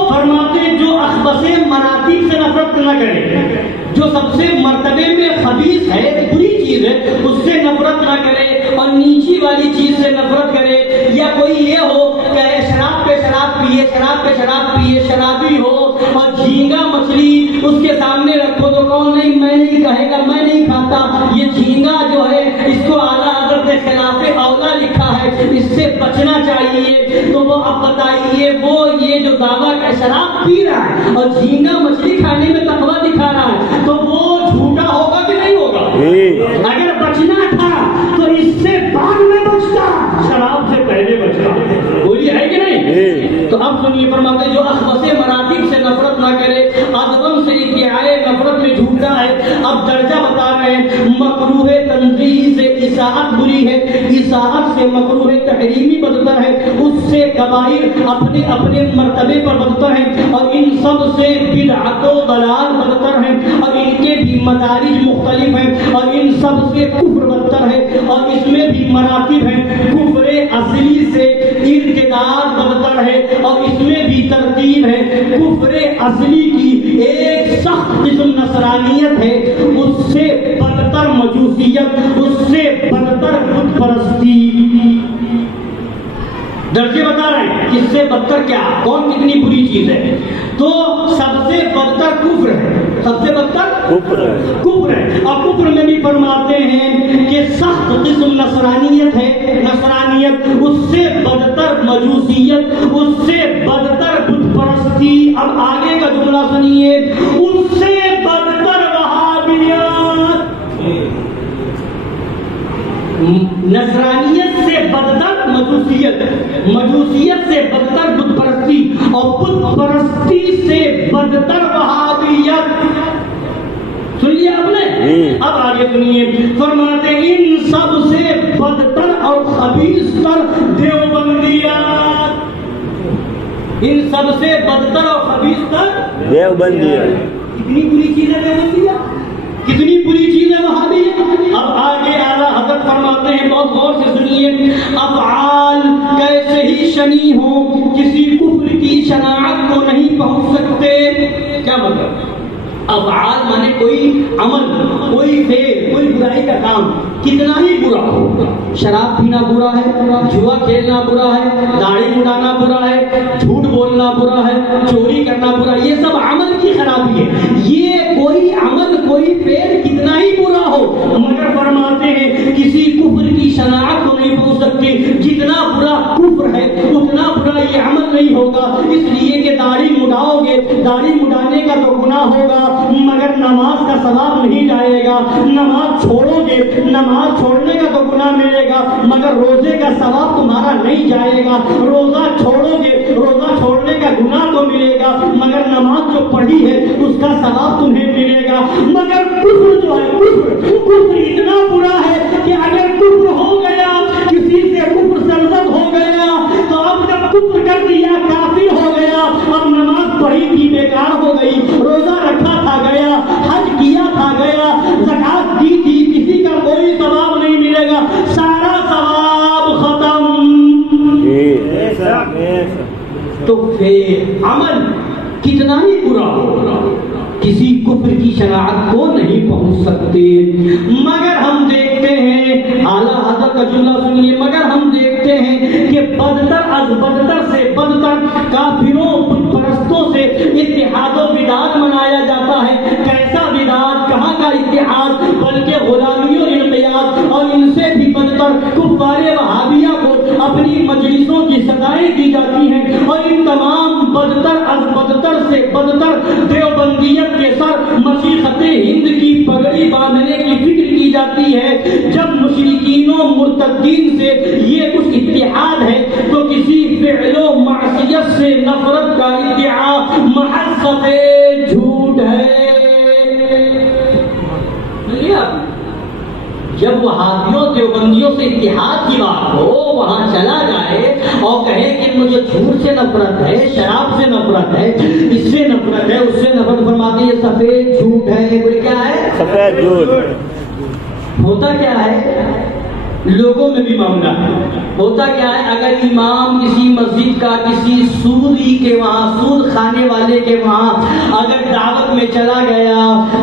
فرماتے جو اخبث مراتب سے نفرت نہ کرے، جو سب سے مرتبے میں خبیث ہے، بری چیز ہے، اس سے نفرت نہ کرے اور نیچی والی چیز سے نفرت کرے، یا کوئی یہ ہو کہ شراب پہ شراب پیے، شراب پہ شراب پیے، شرابی ہو اور جھینگا مچھلی اس کے سامنے رکھو تو کون نہیں، میں نہیں کہے گا میں نہیں کھاتا، یہ جھینگا جو ہے اس کو اعلیٰ حضرت نے خلاف اولا لکھا ہے، اس سے بچنا چاہیے۔ تو وہ اب بتائیے وہ یہ جو دعویٰ کا شراب پی رہا ہے اور جھینگا مچھلی کھانے میں تقویٰ دکھا رہا ہے تو وہ جھوٹا ہوگا کہ نہیں ہوگا؟ اگر بچنا تھا تو اس سے بعد میں بچتا، شراب سے پہلے بچتا، وہی ہے کہ نہیں؟ تو اب سنیے فرماتے جو اخبث مراتب سے نفرت نہ کرے ادوم سے ادعائے نفرت میں جھوٹا ہے۔ اب درجہ بتا رہے ہیں، مکروہ تنزیہی سے اساءت بری ہے، اساءت سے مکروہ تحریمی بدتر ہے، اس سے کبائر اپنے اپنے مرتبے پر بدتر ہیں، اور ان سب سے بدعت و ضلال بدتر ہیں، اور ان کے بھی مدارج مختلف ہیں، اور ان سب سے کفر بدتر ہے، اور اس میں بھی مراتب ہیں، کفر اصلی سے ارتداد بدتر ہے، اور اس میں بھی ترتیب ہے۔ کفر اصلی کی ایک سخت قسم نصرانیت ہے، اس سے بدتر مجوسیت، اس سے بدتر بت پرستی۔ درجے بتا رہے ہیں کس سے بدتر کیا، کون کتنی بری چیز ہے۔ تو سب سے بدتر کفر ہے، سب سے بدتر کفر ہے، اور کفر میں بھی فرماتے ہیں کہ سخت قسم نصرانیت ہے، نصرانیت، اس سے بدتر مجوسیت، اس سے بدتر بت پرستی۔ اب آگے کا جملہ سنیے، اس سے بدتر وہابیت، نصرانیت سے بدتر مجوسیت، مجوسیت سے بدتر بت پرستی، اور بت پرستی سے بدتر اب آگے سنیے، فرماتے ہیں ان سب سے بدتر اور خبیث تر دیوبندیات، ان سب سے بدتر اور خبیث تر دیوبندیات، کتنی بری چیز ہے دیوبندیات، کتنی بری چیز ہے وہابیت۔ اب آگے اعلیٰ حضرت فرماتے ہیں، بہت غور سے سنیے، افعال کیسے ہی شنی ہو کسی کفر کی شناعت کو نہیں پہنچ سکتے۔ کیا مطلب؟ افعال مانے کوئی عمل، کوئی فعل، کوئی برائی کا کام کتنا ہی برا ہو، شراب پینا برا ہے، جوا کھیلنا برا ہے، داڑھی مڈانا برا ہے، جھوٹ بولنا برا ہے، چوری کرنا برا، یہ سب عمل کی خرابی ہے۔ یہ کوئی عمل، کوئی فعل کتنا ہی برا ہو، مگر فرماتے ہیں کسی کفر کی شناعت کو نہیں پہنچ سکتی۔ جتنا برا کفر ہے اتنا برا یہ عمل نہیں ہوگا، اس لیے کہ داڑھی مڈاؤ گے، داڑھی مڈانے کا تو گناہ ہوگا مگر نماز کا ثواب نہیں جائے گا، نماز چھوڑو گے، نماز چھوڑنے کا تو گناہ ملے گا مگر روزے کا ثواب تمہارا نہیں جائے گا، روزہ چھوڑو گے، روزہ چھوڑنے کا گناہ تو ملے گا مگر نماز جو پڑھی ہے اس کا ثواب تمہیں ملے گا۔ مگر کفر جو ہے، کفر اتنا برا ہے کہ اگر کفر ہو گیا، کسی سے کفر سرزد ہو گیا تو اب جب کفر کر دیا، کافر ہو گیا، اب نماز پڑھی تھی بیکار ہو گئی، روزہ رکھا تھا گیا، حج کیا تھا گیا، زکات دی تھی، کسی کا کوئی ثواب نہیں ملے گا، سارا ثواب ختم۔ تو پھر عمل کتنا ہی برا ہو کسی کفر کی شناعت کو نہیں پہنچ سکتے۔ مگر ہم دیکھتے ہیں، اعلیٰ حضرت اجلہ سنیے، مگر ہم دیکھتے ہیں کہ بدتر از بدتر سے بدتر کافروں بت پرستوں سے اتحاد و بدعت منایا جاتا ہے۔ کیسا بدعت، کہاں کا اتحاد، بلکہ غلامی و انقیاد، اور ان سے بھی بدتر کفار وہابیہ کو اپنی مجلسوں کی سزائیں دی جاتی ہیں، اور ان تمام بدتر از بدتر سے بدتر دیوبندیت کے سر مشیخت ہند کی پگڑی باندھنے کی فکر کی جاتی ہے۔ جب مشرکین و مرتدین سے یہ کچھ اتحاد ہے تو کسی فعل و معصیت سے نفرت کا ادعا محض جھوٹ ہے۔ جب وہابیوں دیوبندیوں سے اتحاد کی بات ہو، وہاں چلا جائے اور کہے کہ مجھے جھوٹ سے نفرت ہے، شراب سے نفرت ہے، اس سے نفرت ہے، اس سے نفرت، فرماتے یہ سفید جھوٹ ہے۔ بولے کیا ہے؟ سفید جھوٹ۔ ہوتا کیا ہے؟ لوگوں میں بھی معاملہ ہوتا کیا ہے، اگر امام کسی مسجد کا کسی سودی کے وہاں، سود کھانے والے کے وہاں اگر دعوت میں چلا گیا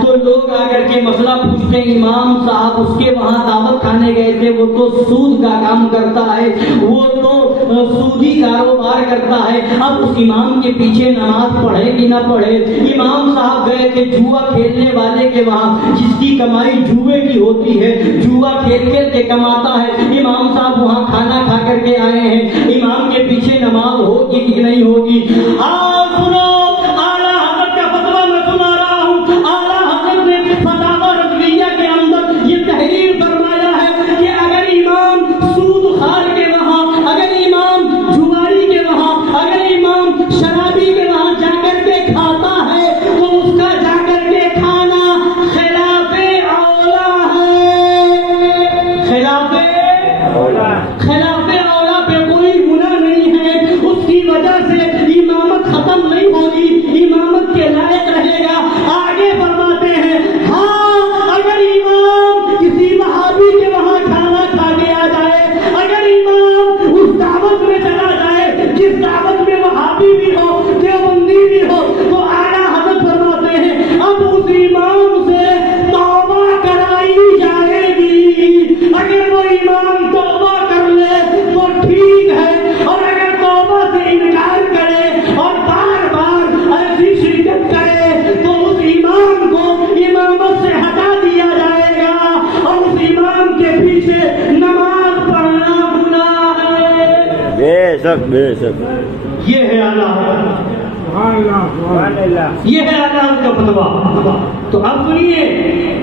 تو لوگ آ کر کے مسئلہ پوچھتے ہیں، امام صاحب اس کے وہاں دعوت کھانے گئے تھے، وہ تو سود کا کام کرتا ہے، وہ تو سودی کاروبار کرتا ہے، اب اس امام کے پیچھے نماز پڑھے کہ نہ پڑھے؟ امام صاحب گئے تھے جوا کھیلنے والے کے وہاں، جس کی کمائی جوئے کی ہوتی ہے، جوا کھیل کھیل کے کماتا ہے، امام صاحب وہاں کھانا کھا کر کے آئے ہیں، امام کے پیچھے نماز ہوگی کہ نہیں ہوگی؟ سنو، اعلیٰ حضرت کا فتویٰ میں سنا رہا ہوں، اعلیٰ حضرت نے فتاوی رضویہ کے اندر یہ تحریر فرمایا ہے کہ اگر امام سود خور کے وہاں، اگر امام جواری کے وہاں، اگر امام شرابی کے وہاں جا کر کے کھاتا ہے تو اس کا جا کر کے کھانا خلاف اولا ہے، خلاف اولا پہ کوئی گناہ نہیں ہے، اس کی وجہ سے امامت ختم نہیں ہوگی، امامت کے لائق رہے گا۔ آگے فرماتے ہیں، ہاں اگر امام کسی وہابی کے وہاں کھانا کھا کے آ جائے، اگر امام اس دعوت میں چلا جائے جس دعوت میں وہابی بھی ہو، دیوبندی بھی ہو، تو اعلیٰ حضرت فرماتے ہیں اب اس امام سے توبہ کرائی جائے گی۔ اگر وہ امام توبہ کر لے تو ٹھیک ہے، اور اگر توبہ سے انکار کرے اور بار بار ایسی شرکت کرے تو اس امام کو امامت سے ہٹا دیا جائے گا، اور اس امام کے پیچھے نماز پڑھنا گناہ ہے۔ بے شک، بے شک۔ یہ ہے اعلیٰ، یہ ہے اعلیٰ کا فتویٰ۔ تو اب سنیے،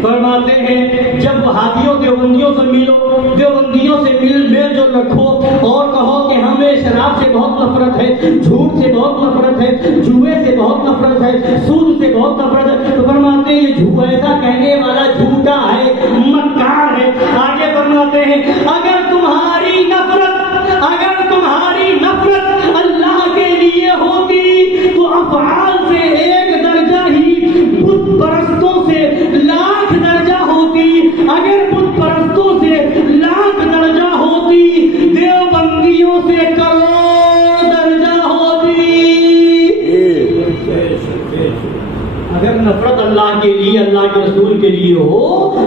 فرماتے ہیں جب وہابیوں دیوبندیوں سے ملو، دیوبندیوں سے میل جول رکھو اور کہو کہ ہمیں شراب سے بہت نفرت ہے، جھوٹ سے بہت نفرت ہے، جوئے سے بہت نفرت ہے، سود سے بہت نفرت ہے، تو فرماتے ہیں یہ ایسا کہنے والا جھوٹ جھوٹا ہے، مکار ہے. آگے فرماتے ہیں اگر تمہاری نفرت اللہ کے لیے ہوتی تو افعال سے ایک درجہ ہی بت پرستوں سے لاکھ درجہ ہوتی. اگر بت پرستوں سے لاکھ درجہ ہوتی، دیوبندیوں سے کروڑ درجہ ہوتی. اگر نفرت اللہ کے لیے، اللہ کے رسول کے لیے ہو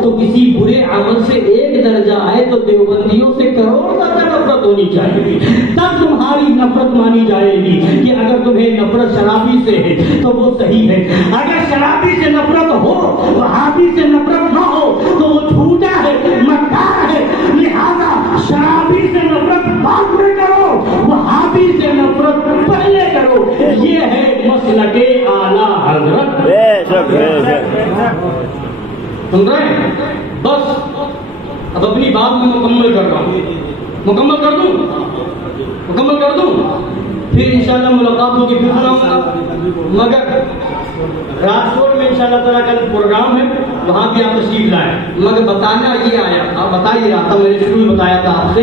تو کسی برے عمل سے ایک درجہ ہے تو دیوبندیوں سے کروڑ درجہ نفرت ہونی چاہیے، تب تمہاری نفرت مانی جائے گی. کہ اگر تمہیں نفرت شرابی سے ہے تو وہ صحیح ہے، اگر شرابی سے نفرت ہو، وہابی سے نفرت نہ ہو تو وہ جھوٹا ہے، مکار ہے. لہذا شرابی سے نفرت بعد میں کرو، وہابی سے نفرت پہلے کرو. یہ ہے مسلک اعلیٰ حضرت. سن رہے ہیں؟ بس اب اپنی بات میں مکمل کر رہا ہوں. مکمل کر دوں پھر انشاءاللہ ملاقات ہوگی، پھر سناؤں گا. مگر راجکوٹ میں انشاءاللہ تعالیٰ کل پروگرام ہے، وہاں بھی آپ تشریف لائیں. مگر بتانا یہ آیا، آپ بتا ہی رہا تھا، میں نے شروع میں بتایا تھا آپ سے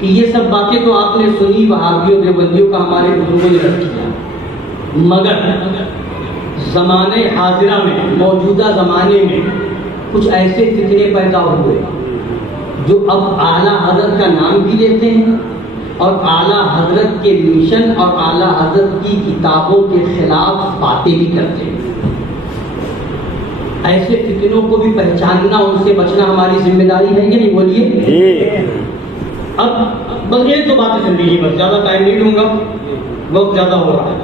کہ یہ سب باتیں تو آپ نے سنی وہابیوں دیوبندیوں کا ہمارے بزرگوں نے رکھ کیا. مگر زمانے حاضرہ میں، موجودہ زمانے میں کچھ ایسے فتنے پیدا ہوئے جو اب اعلیٰ حضرت کا نام بھی لیتے ہیں اور اعلیٰ حضرت کے مشن اور اعلیٰ حضرت کی کتابوں کے خلاف باتیں بھی کرتے ہیں. ایسے فتنوں کو بھی پہچاننا، ان سے بچنا ہماری ذمہ داری ہے کہ نہیں؟ بولیے. اب بس یہ تو باتیں سن لیجیے، بس زیادہ ٹائم نہیں لوں گا، وقت زیادہ ہو رہا ہے.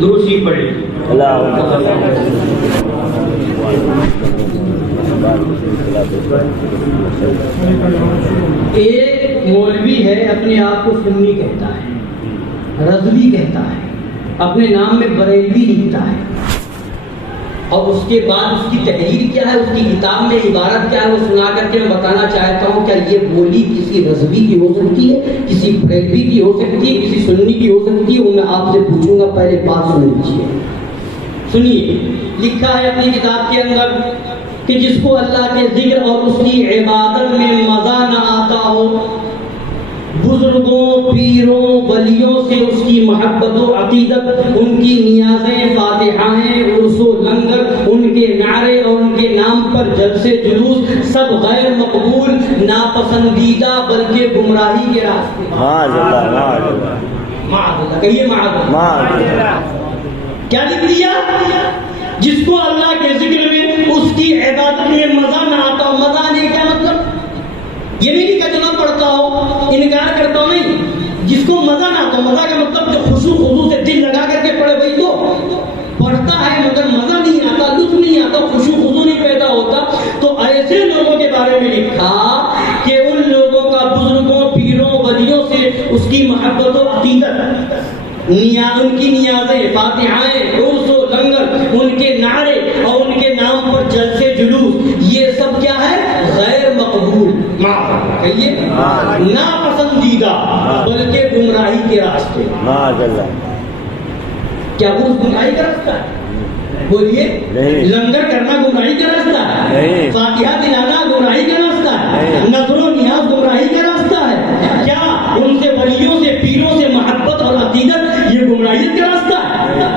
درود شریف پڑھ لیجیے. ایک مولوی ہے، اپنے آپ کو سنی کہتا ہے، رضوی کہتا ہے، اپنے نام میں بریلوی لکھتا ہے، اور اس کے بعد اس کی تحریر کیا ہے، اس کی کتاب میں عبارت کیا ہے، وہ سنا کر کے میں بتانا چاہتا ہوں. کیا یہ بولی کسی رضوی کی ہو سکتی ہے، کسی بریلوی کی ہو سکتی ہے، کسی سنی کی ہو سکتی ہے؟ وہ میں آپ سے پوچھوں گا. پہلے بات سن لیجیے. سنیے، لکھا ہے اپنی کتاب کے اندر کہ جس کو اللہ کے ذکر اور اس کی عبادت میں مزہ نہ آتا ہو، بزرگوں، پیروں، ولیوں سے اس کی محبت و عقیدت، ان کی نیازیں، فاتحائیں، عرس و لنگر، ان کے نعرے اور ان کے نام پر جلسے جلوس سب غیر مقبول، ناپسندیدہ، بلکہ گمراہی کے راستے. کہیے کیا لکھ دیا؟ جس کو اللہ کے ذکر میں، اس کی عبادت میں مزہ نہ آتا ہو. مزہ آنے کا مطلب یہ نہیں کہ جناب پڑھتا ہو، انکار کرتا ہو، نہیں. جس کو مزہ نہ آتا، مزہ کا مطلب جو خشوع خضوع سے دل لگا کر کے پڑھے، وہی تو پڑھتا ہے مگر مزہ نہیں آتا، لطف نہیں آتا، خشوع خضوع نہیں پیدا ہوتا. تو ایسے لوگوں کے بارے میں لکھا کہ ان لوگوں کا بزرگوں، پیروں، ولیوں سے اس کی محبت و عقیدت، ان کی نیازیں، فاتحائیں، عرس و لنگر، ان کے نعرے اور ان کے نام پر جلسے جلوس، یہ سب کیا ہے؟ غیر مقبول. کہیے ناپسندیدہ، بلکہ گمراہی کے راستے. کیا وہ گمراہی کا راستہ ہے؟ بولیے. لنگر کرنا گمراہی کا راستہ ہے؟ فاتحہ دلانا گمراہی کا راستہ ہے؟ نظر و نیاز گمراہی کا راستہ ہے؟ کیا ان سے ولیوں سے، پیروں سے محبت اور عقیدت یہ گمراہیت کا راستہ ہے؟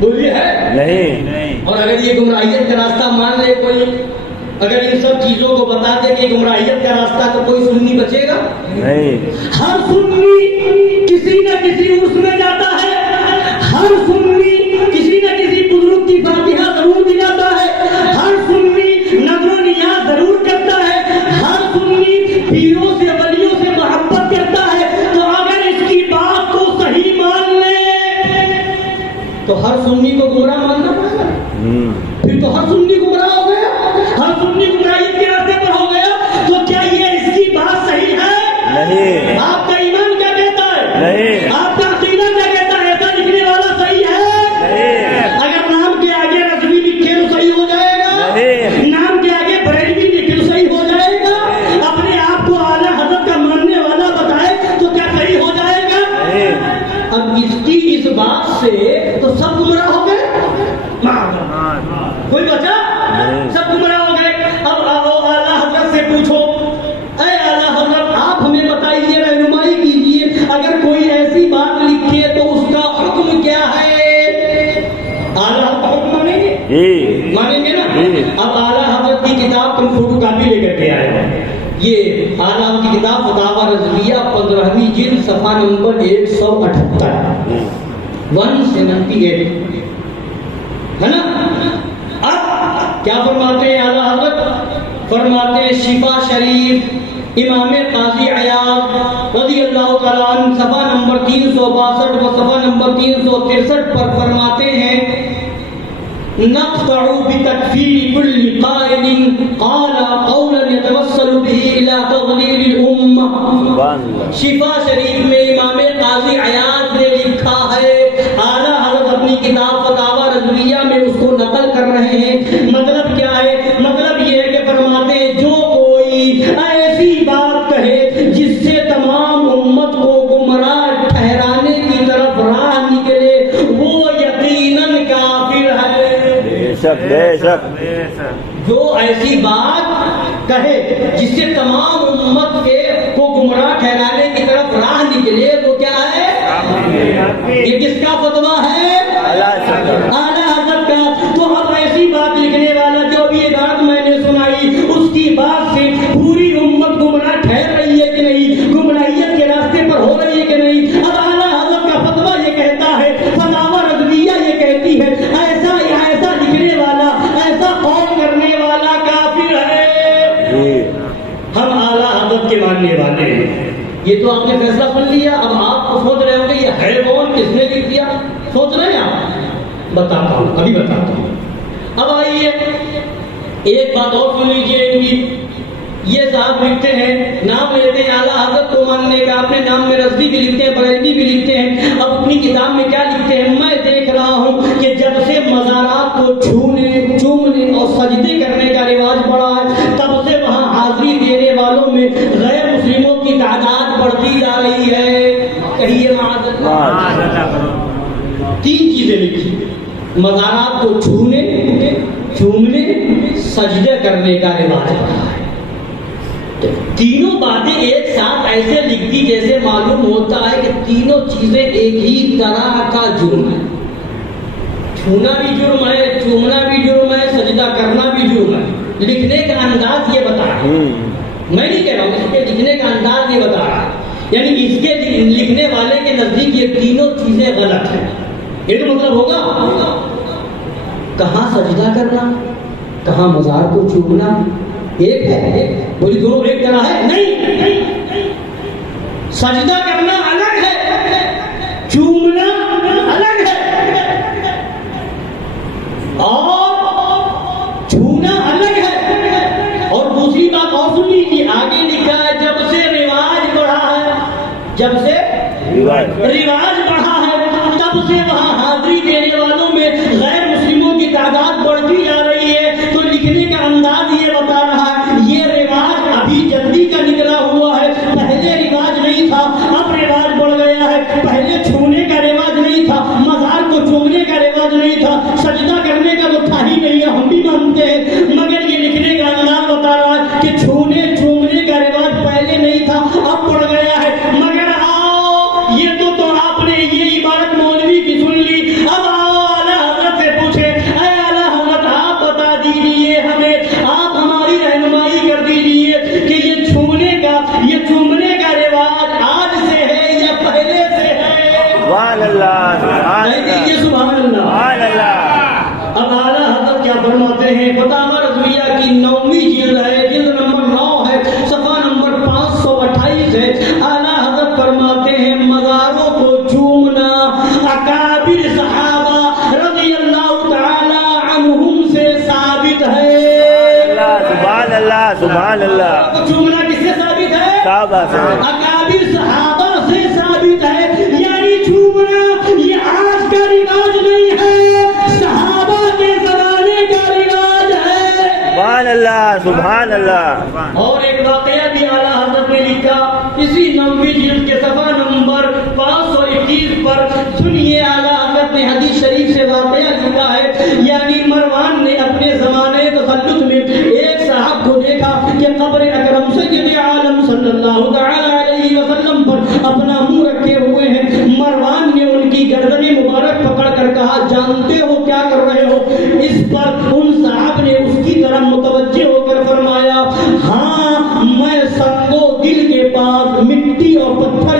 بولیے ہے نہیں. اور اگر یہ گمراہیت کا راستہ مان لے کوئی، اگر ان سب چیزوں کو بتا دے کہ گمراہیت کا راستہ، تو کوئی سنی بچے گا نہیں. ہر سنی کسی نہ کسی عرس میں جاتا ہے، ہر سنی کسی نہ کسی بزرگ کی فاتحہ ضرور دلاتا ہے، ہر سنی نظر و نیاز ضرور کرتا ہے، ہر سنی پیروں سے، ولیوں سے محبت کرتا ہے. تو اگر اس کی بات کو صحیح مان لے تو ہر سنی کو گمراہ ماننا پڑے گا. پھر تو ہر سنی گمراہ ہو گیا، ہر سنی گمراہی کے راستے پر ہو گیا. تو کیا یہ اس کی بات صحیح ہے؟ نہیں. آپ کا ایمان کیا کہتا ہے؟ نہیں. آپ کا عقیدہ کیا کہتا ہے؟ ایسا لکھنے والا صحیح ہے؟ نہیں. اگر نام کے آگے رضوی لکھے تو صحیح ہو جائے گا؟ نہیں. نام کے آگے بریلوی لکھے تو صحیح ہو جائے گا؟ اپنے آپ کو اعلیٰ حضرت کا ماننے والا بتائے تو کیا صحیح ہو جائے گا؟ نہیں. اب اس کی اس بات سے تو سب گمراہ ہو گئے، کوئی بچا؟ سب گمراہ ہو گئے. 15ویں جلد صفحہ نمبر 178 178 ہے نا. اب کیا فرماتے ہیں اعلیٰ حضرت؟ فرماتے ہیں شفا شریف امام قاضی عیاض رضی اللہ تعالیٰ عنہ صفحہ نمبر 362 و صفحہ نمبر 363 پر فرماتے ہیں نقطع بتکفیر کل قائل قال قولا يتوسل به الى تضليل الامه. شفا شریف میں امام قاضی عیاض نے لکھا ہے، اعلیٰ حضرت اپنی کتاب فتاوی رضویہ میں اس کو نقل کر رہے ہیں. مطلب کیا ہے؟ مطلب یہ ہے کہ فرماتے ہیں جو کوئی ایسی بات کہے جس سے تمام امت کو گمراہ ٹھہرانے کی طرف راہ نکلے وہ یقیناً کافر ہے. بے شک. جو ایسی بات کہے جس سے تمام امت کے کو گمراہ ٹھہرانے کی طرف راہ نکلے وہ کیا ہے؟ یہ کس کا فتویٰ ہے؟ اعلیٰ حضرت کا. تو اب ایسی بات لکھنے والا جو ابھی یہ بات میں نے سنائی اس کی بات سے پوری امت گمراہ ٹھہر رہی ہے کہ نہیں، گمراہیت کے راستے پر ہو رہی ہے کہ نہیں؟ اب اعلیٰ حضرت کا فتویٰ یہ کہتا ہے، فتاوی رضویہ یہ کہتی ہے ایسا لکھنے والا، ایسا قول کرنے والا کافر ہے. ہم اعلیٰ حضرت کے ماننے والے ہیں. یہ تو آپ نے فیصلہ کر لیا. اب آپ سوچ رہے ہوں کہ یہ ہے کون، کس نے لکھ دیا؟ سوچ رہے ہیں آپ؟ بتاتا ہوں، ابھی بتاتا ہوں. اب آئیے ایک بات اور سن لیجیے. یہ صاحب لکھتے ہیں، نام لیتے ہیں اعلیٰ حضرت کو ماننے کا، اپنے نام میں رضوی بھی لکھتے ہیں، بریلوی بھی لکھتے ہیں. اب اپنی کتاب میں کیا لکھتے ہیں؟ میں دیکھ رہا ہوں کہ جب سے مزارات کو چھونے، چومنے اور سجدے کرنے کا رواج بڑھا ہے تب سے وہاں حاضری دینے والوں میں غیر مسلموں کی تعداد بڑھتی جا رہی ہے. کہیے معاذ اللہ. 3 چیزیں لکھی: مزارات کو چھونے، چومنے، سجدے کرنے کا رواج بڑھا ہے. تینوں باتیں ایک ساتھ ایسے لکھ دی جیسے معلوم ہوتا ہے کہ تینوں چیزیں ایک ہی طرح کا جرم ہے. چھونا بھی جرم ہے، چومنا بھی جرم ہے، سجدہ کرنا بھی جرم ہے. لکھنے کا انداز یہ بتا رہا ہے، میں نہیں کہہ رہا ہوں، اس کے لکھنے کا انداز یہ بتا رہا ہے. یعنی اس کے لکھنے والے کے نزدیک یہ تینوں چیزیں غلط ہیں. یہ تو مطلب ہوگا کہاں سجدہ کرنا، کہاں مزار کو چومنا ایک ہے؟ بولی دونوں ایک طرح ہے؟ نہیں. سجدہ کرنا الگ ہے، چومنا الگ ہے، اور چھونا الگ ہے. اور دوسری بات اور سن لیجیے، آگے لکھا ہے جب سے رواج بڑھا ہے، جب سے رواج بڑھا ہے تب سے وہاں حاضری دینے والوں میں غیر مسلموں کی تعداد بڑھتی جا رہی ہے. تو لکھنے کا انداز یہ بتا رہا ہے یہ رواج ابھی جلدی کا نکلا ہوا ہے، پہلے رواج نہیں تھا، اب رواج بڑھ گیا ہے. پہلے چھونے کا رواج نہیں تھا، مزار کو چومنے کا رواج نہیں تھا، سجدہ کرنے کا وہ تھا ہی نہیں، ہم بھی مانتے ہیں. مگر یہ لکھنے کا انداز بتا رہا ہے کہ چھونے چومنے کا رواج پہلے نہیں تھا، اب بڑھ گیا ہے. مگر یہ تو آپ نے یہ عبارت مولوی کی سن لی. اب اعلیٰ حضرت سے پوچھے، اے اعلیٰ حضرت آپ بتا دیجیے ہمیں، آپ ہماری رہنمائی کر دیجیے کہ یہ چھونے کا، یہ چومنے کا رواج آج سے ہے یا پہلے سے ہے؟ سبحان اللہ، سبحان اللہ. اب اعلیٰ حضرت کیا فرماتے ہیں؟ فتاوی رضویہ کی 9ویں جلد ہے، جلد نمبر 9 ہے، صفحہ نمبر 528 ہے. اعلیٰ حضرت فرماتے ہیں مزاروں کو چومنا اکابر صحابہ رضی اللہ تعالی عنہم سے ثابت ہے. سبحان اللہ، سبحان اللہ. چومنا کس سے ثابت ہے؟ صحابہ سے. اکابر صحابہ سے ثابت ہے. یعنی چومنا یہ آج کا رواج نہیں ہے، صحابہ کے زمانے کا رواج ہے. سبحان اللہ، سبحان اللہ. اور ایک واقعہ بھی اعلیٰ حضرت نے لکھا اسی 9ویں جلد کے صفحہ نمبر 521 پر. سنیے اعلیٰ حضرت نے حدیث شریف سے واقعہ لکھا ہے. یعنی مروان نے اپنے زمانے تسلط میں ایک صاحب کو دیکھا کہ قبر اکرم سید عالم صلی اللہ تعالی علیہ وسلم پر اپنا منہ رکھے ہوئے ہیں. مروان نے ان کی گردن مبارک پکڑ کر کہا جانتے ہو کیا کر رہے ہو؟ اس پر ان صاحب نے اس کی طرف متوجہ ہو کر فرمایا ہاں میں سنگو دل کے پاس مٹی اور پتھر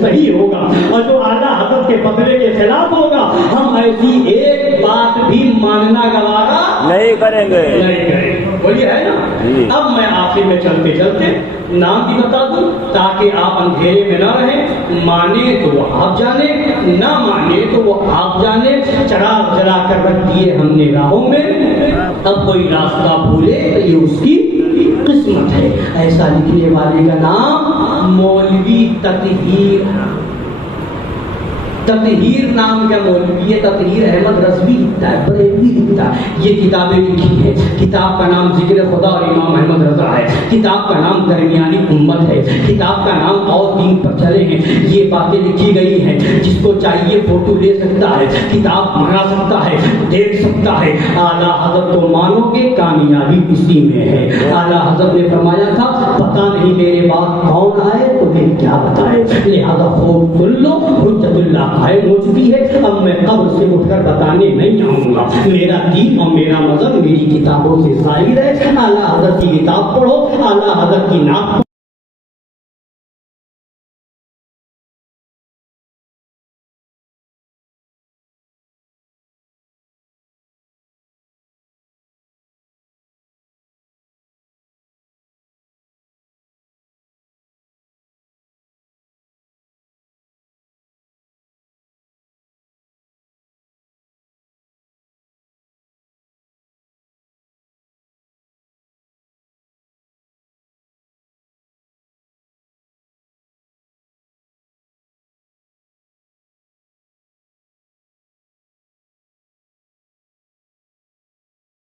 صحیح ہوگا اور جو اعلیٰ حضرت کے فتوے کے خلاف ہوگا ہم ایسی ایک بات بھی ماننا گوارا نہیں کریں گے. نہیں کریں. بولیے ہے نا. اب میں آخر میں چلتے چلتے نام بھی بتا دوں تاکہ آپ اندھیرے میں نہ رہیں. مانے تو وہ آپ جانے, نہ مانے تو وہ آپ جانے. چراغ جلا کر رکھ دیے ہم نے راہوں میں, اب کوئی راستہ بھولے تو یہ اس کی قسمت ہے. ایسا لکھنے والے کا نام مولوی تطہیر. تطہیر نام کا مولوی ہے, تطہیر احمد رضوی لکھتا ہے, بریلوی لکھتا ہے. یہ کتابیں لکھی ہیں. کتاب کا نام ذکر خدا اور امام احمد رضا ہے. کتاب کا نام درمیانی امت ہے. کتاب کا نام اور دین پر چلے ہیں. یہ باتیں لکھی گئی ہیں. جس کو چاہیے فوٹو لے سکتا ہے, کتاب منگا سکتا ہے, دیکھ سکتا ہے. اعلیٰ حضرت کو مانو گے کامیابی اسی میں ہے. اعلیٰ حضرت نے فرمایا تھا پتہ نہیں میرے بعد کون آئے تو پھر کیا بتائے, لہذا خوب سن لو, حجت اللہ قائم ہو چکی ہے. اب میں قبر سے اٹھ کر بتانے نہیں آؤں گا. میرا دین اور میرا مذہب میری کتابوں سے ظاہر ہے. اعلیٰ حضرت کی کتاب پڑھو, اعلیٰ حضرت کی نعت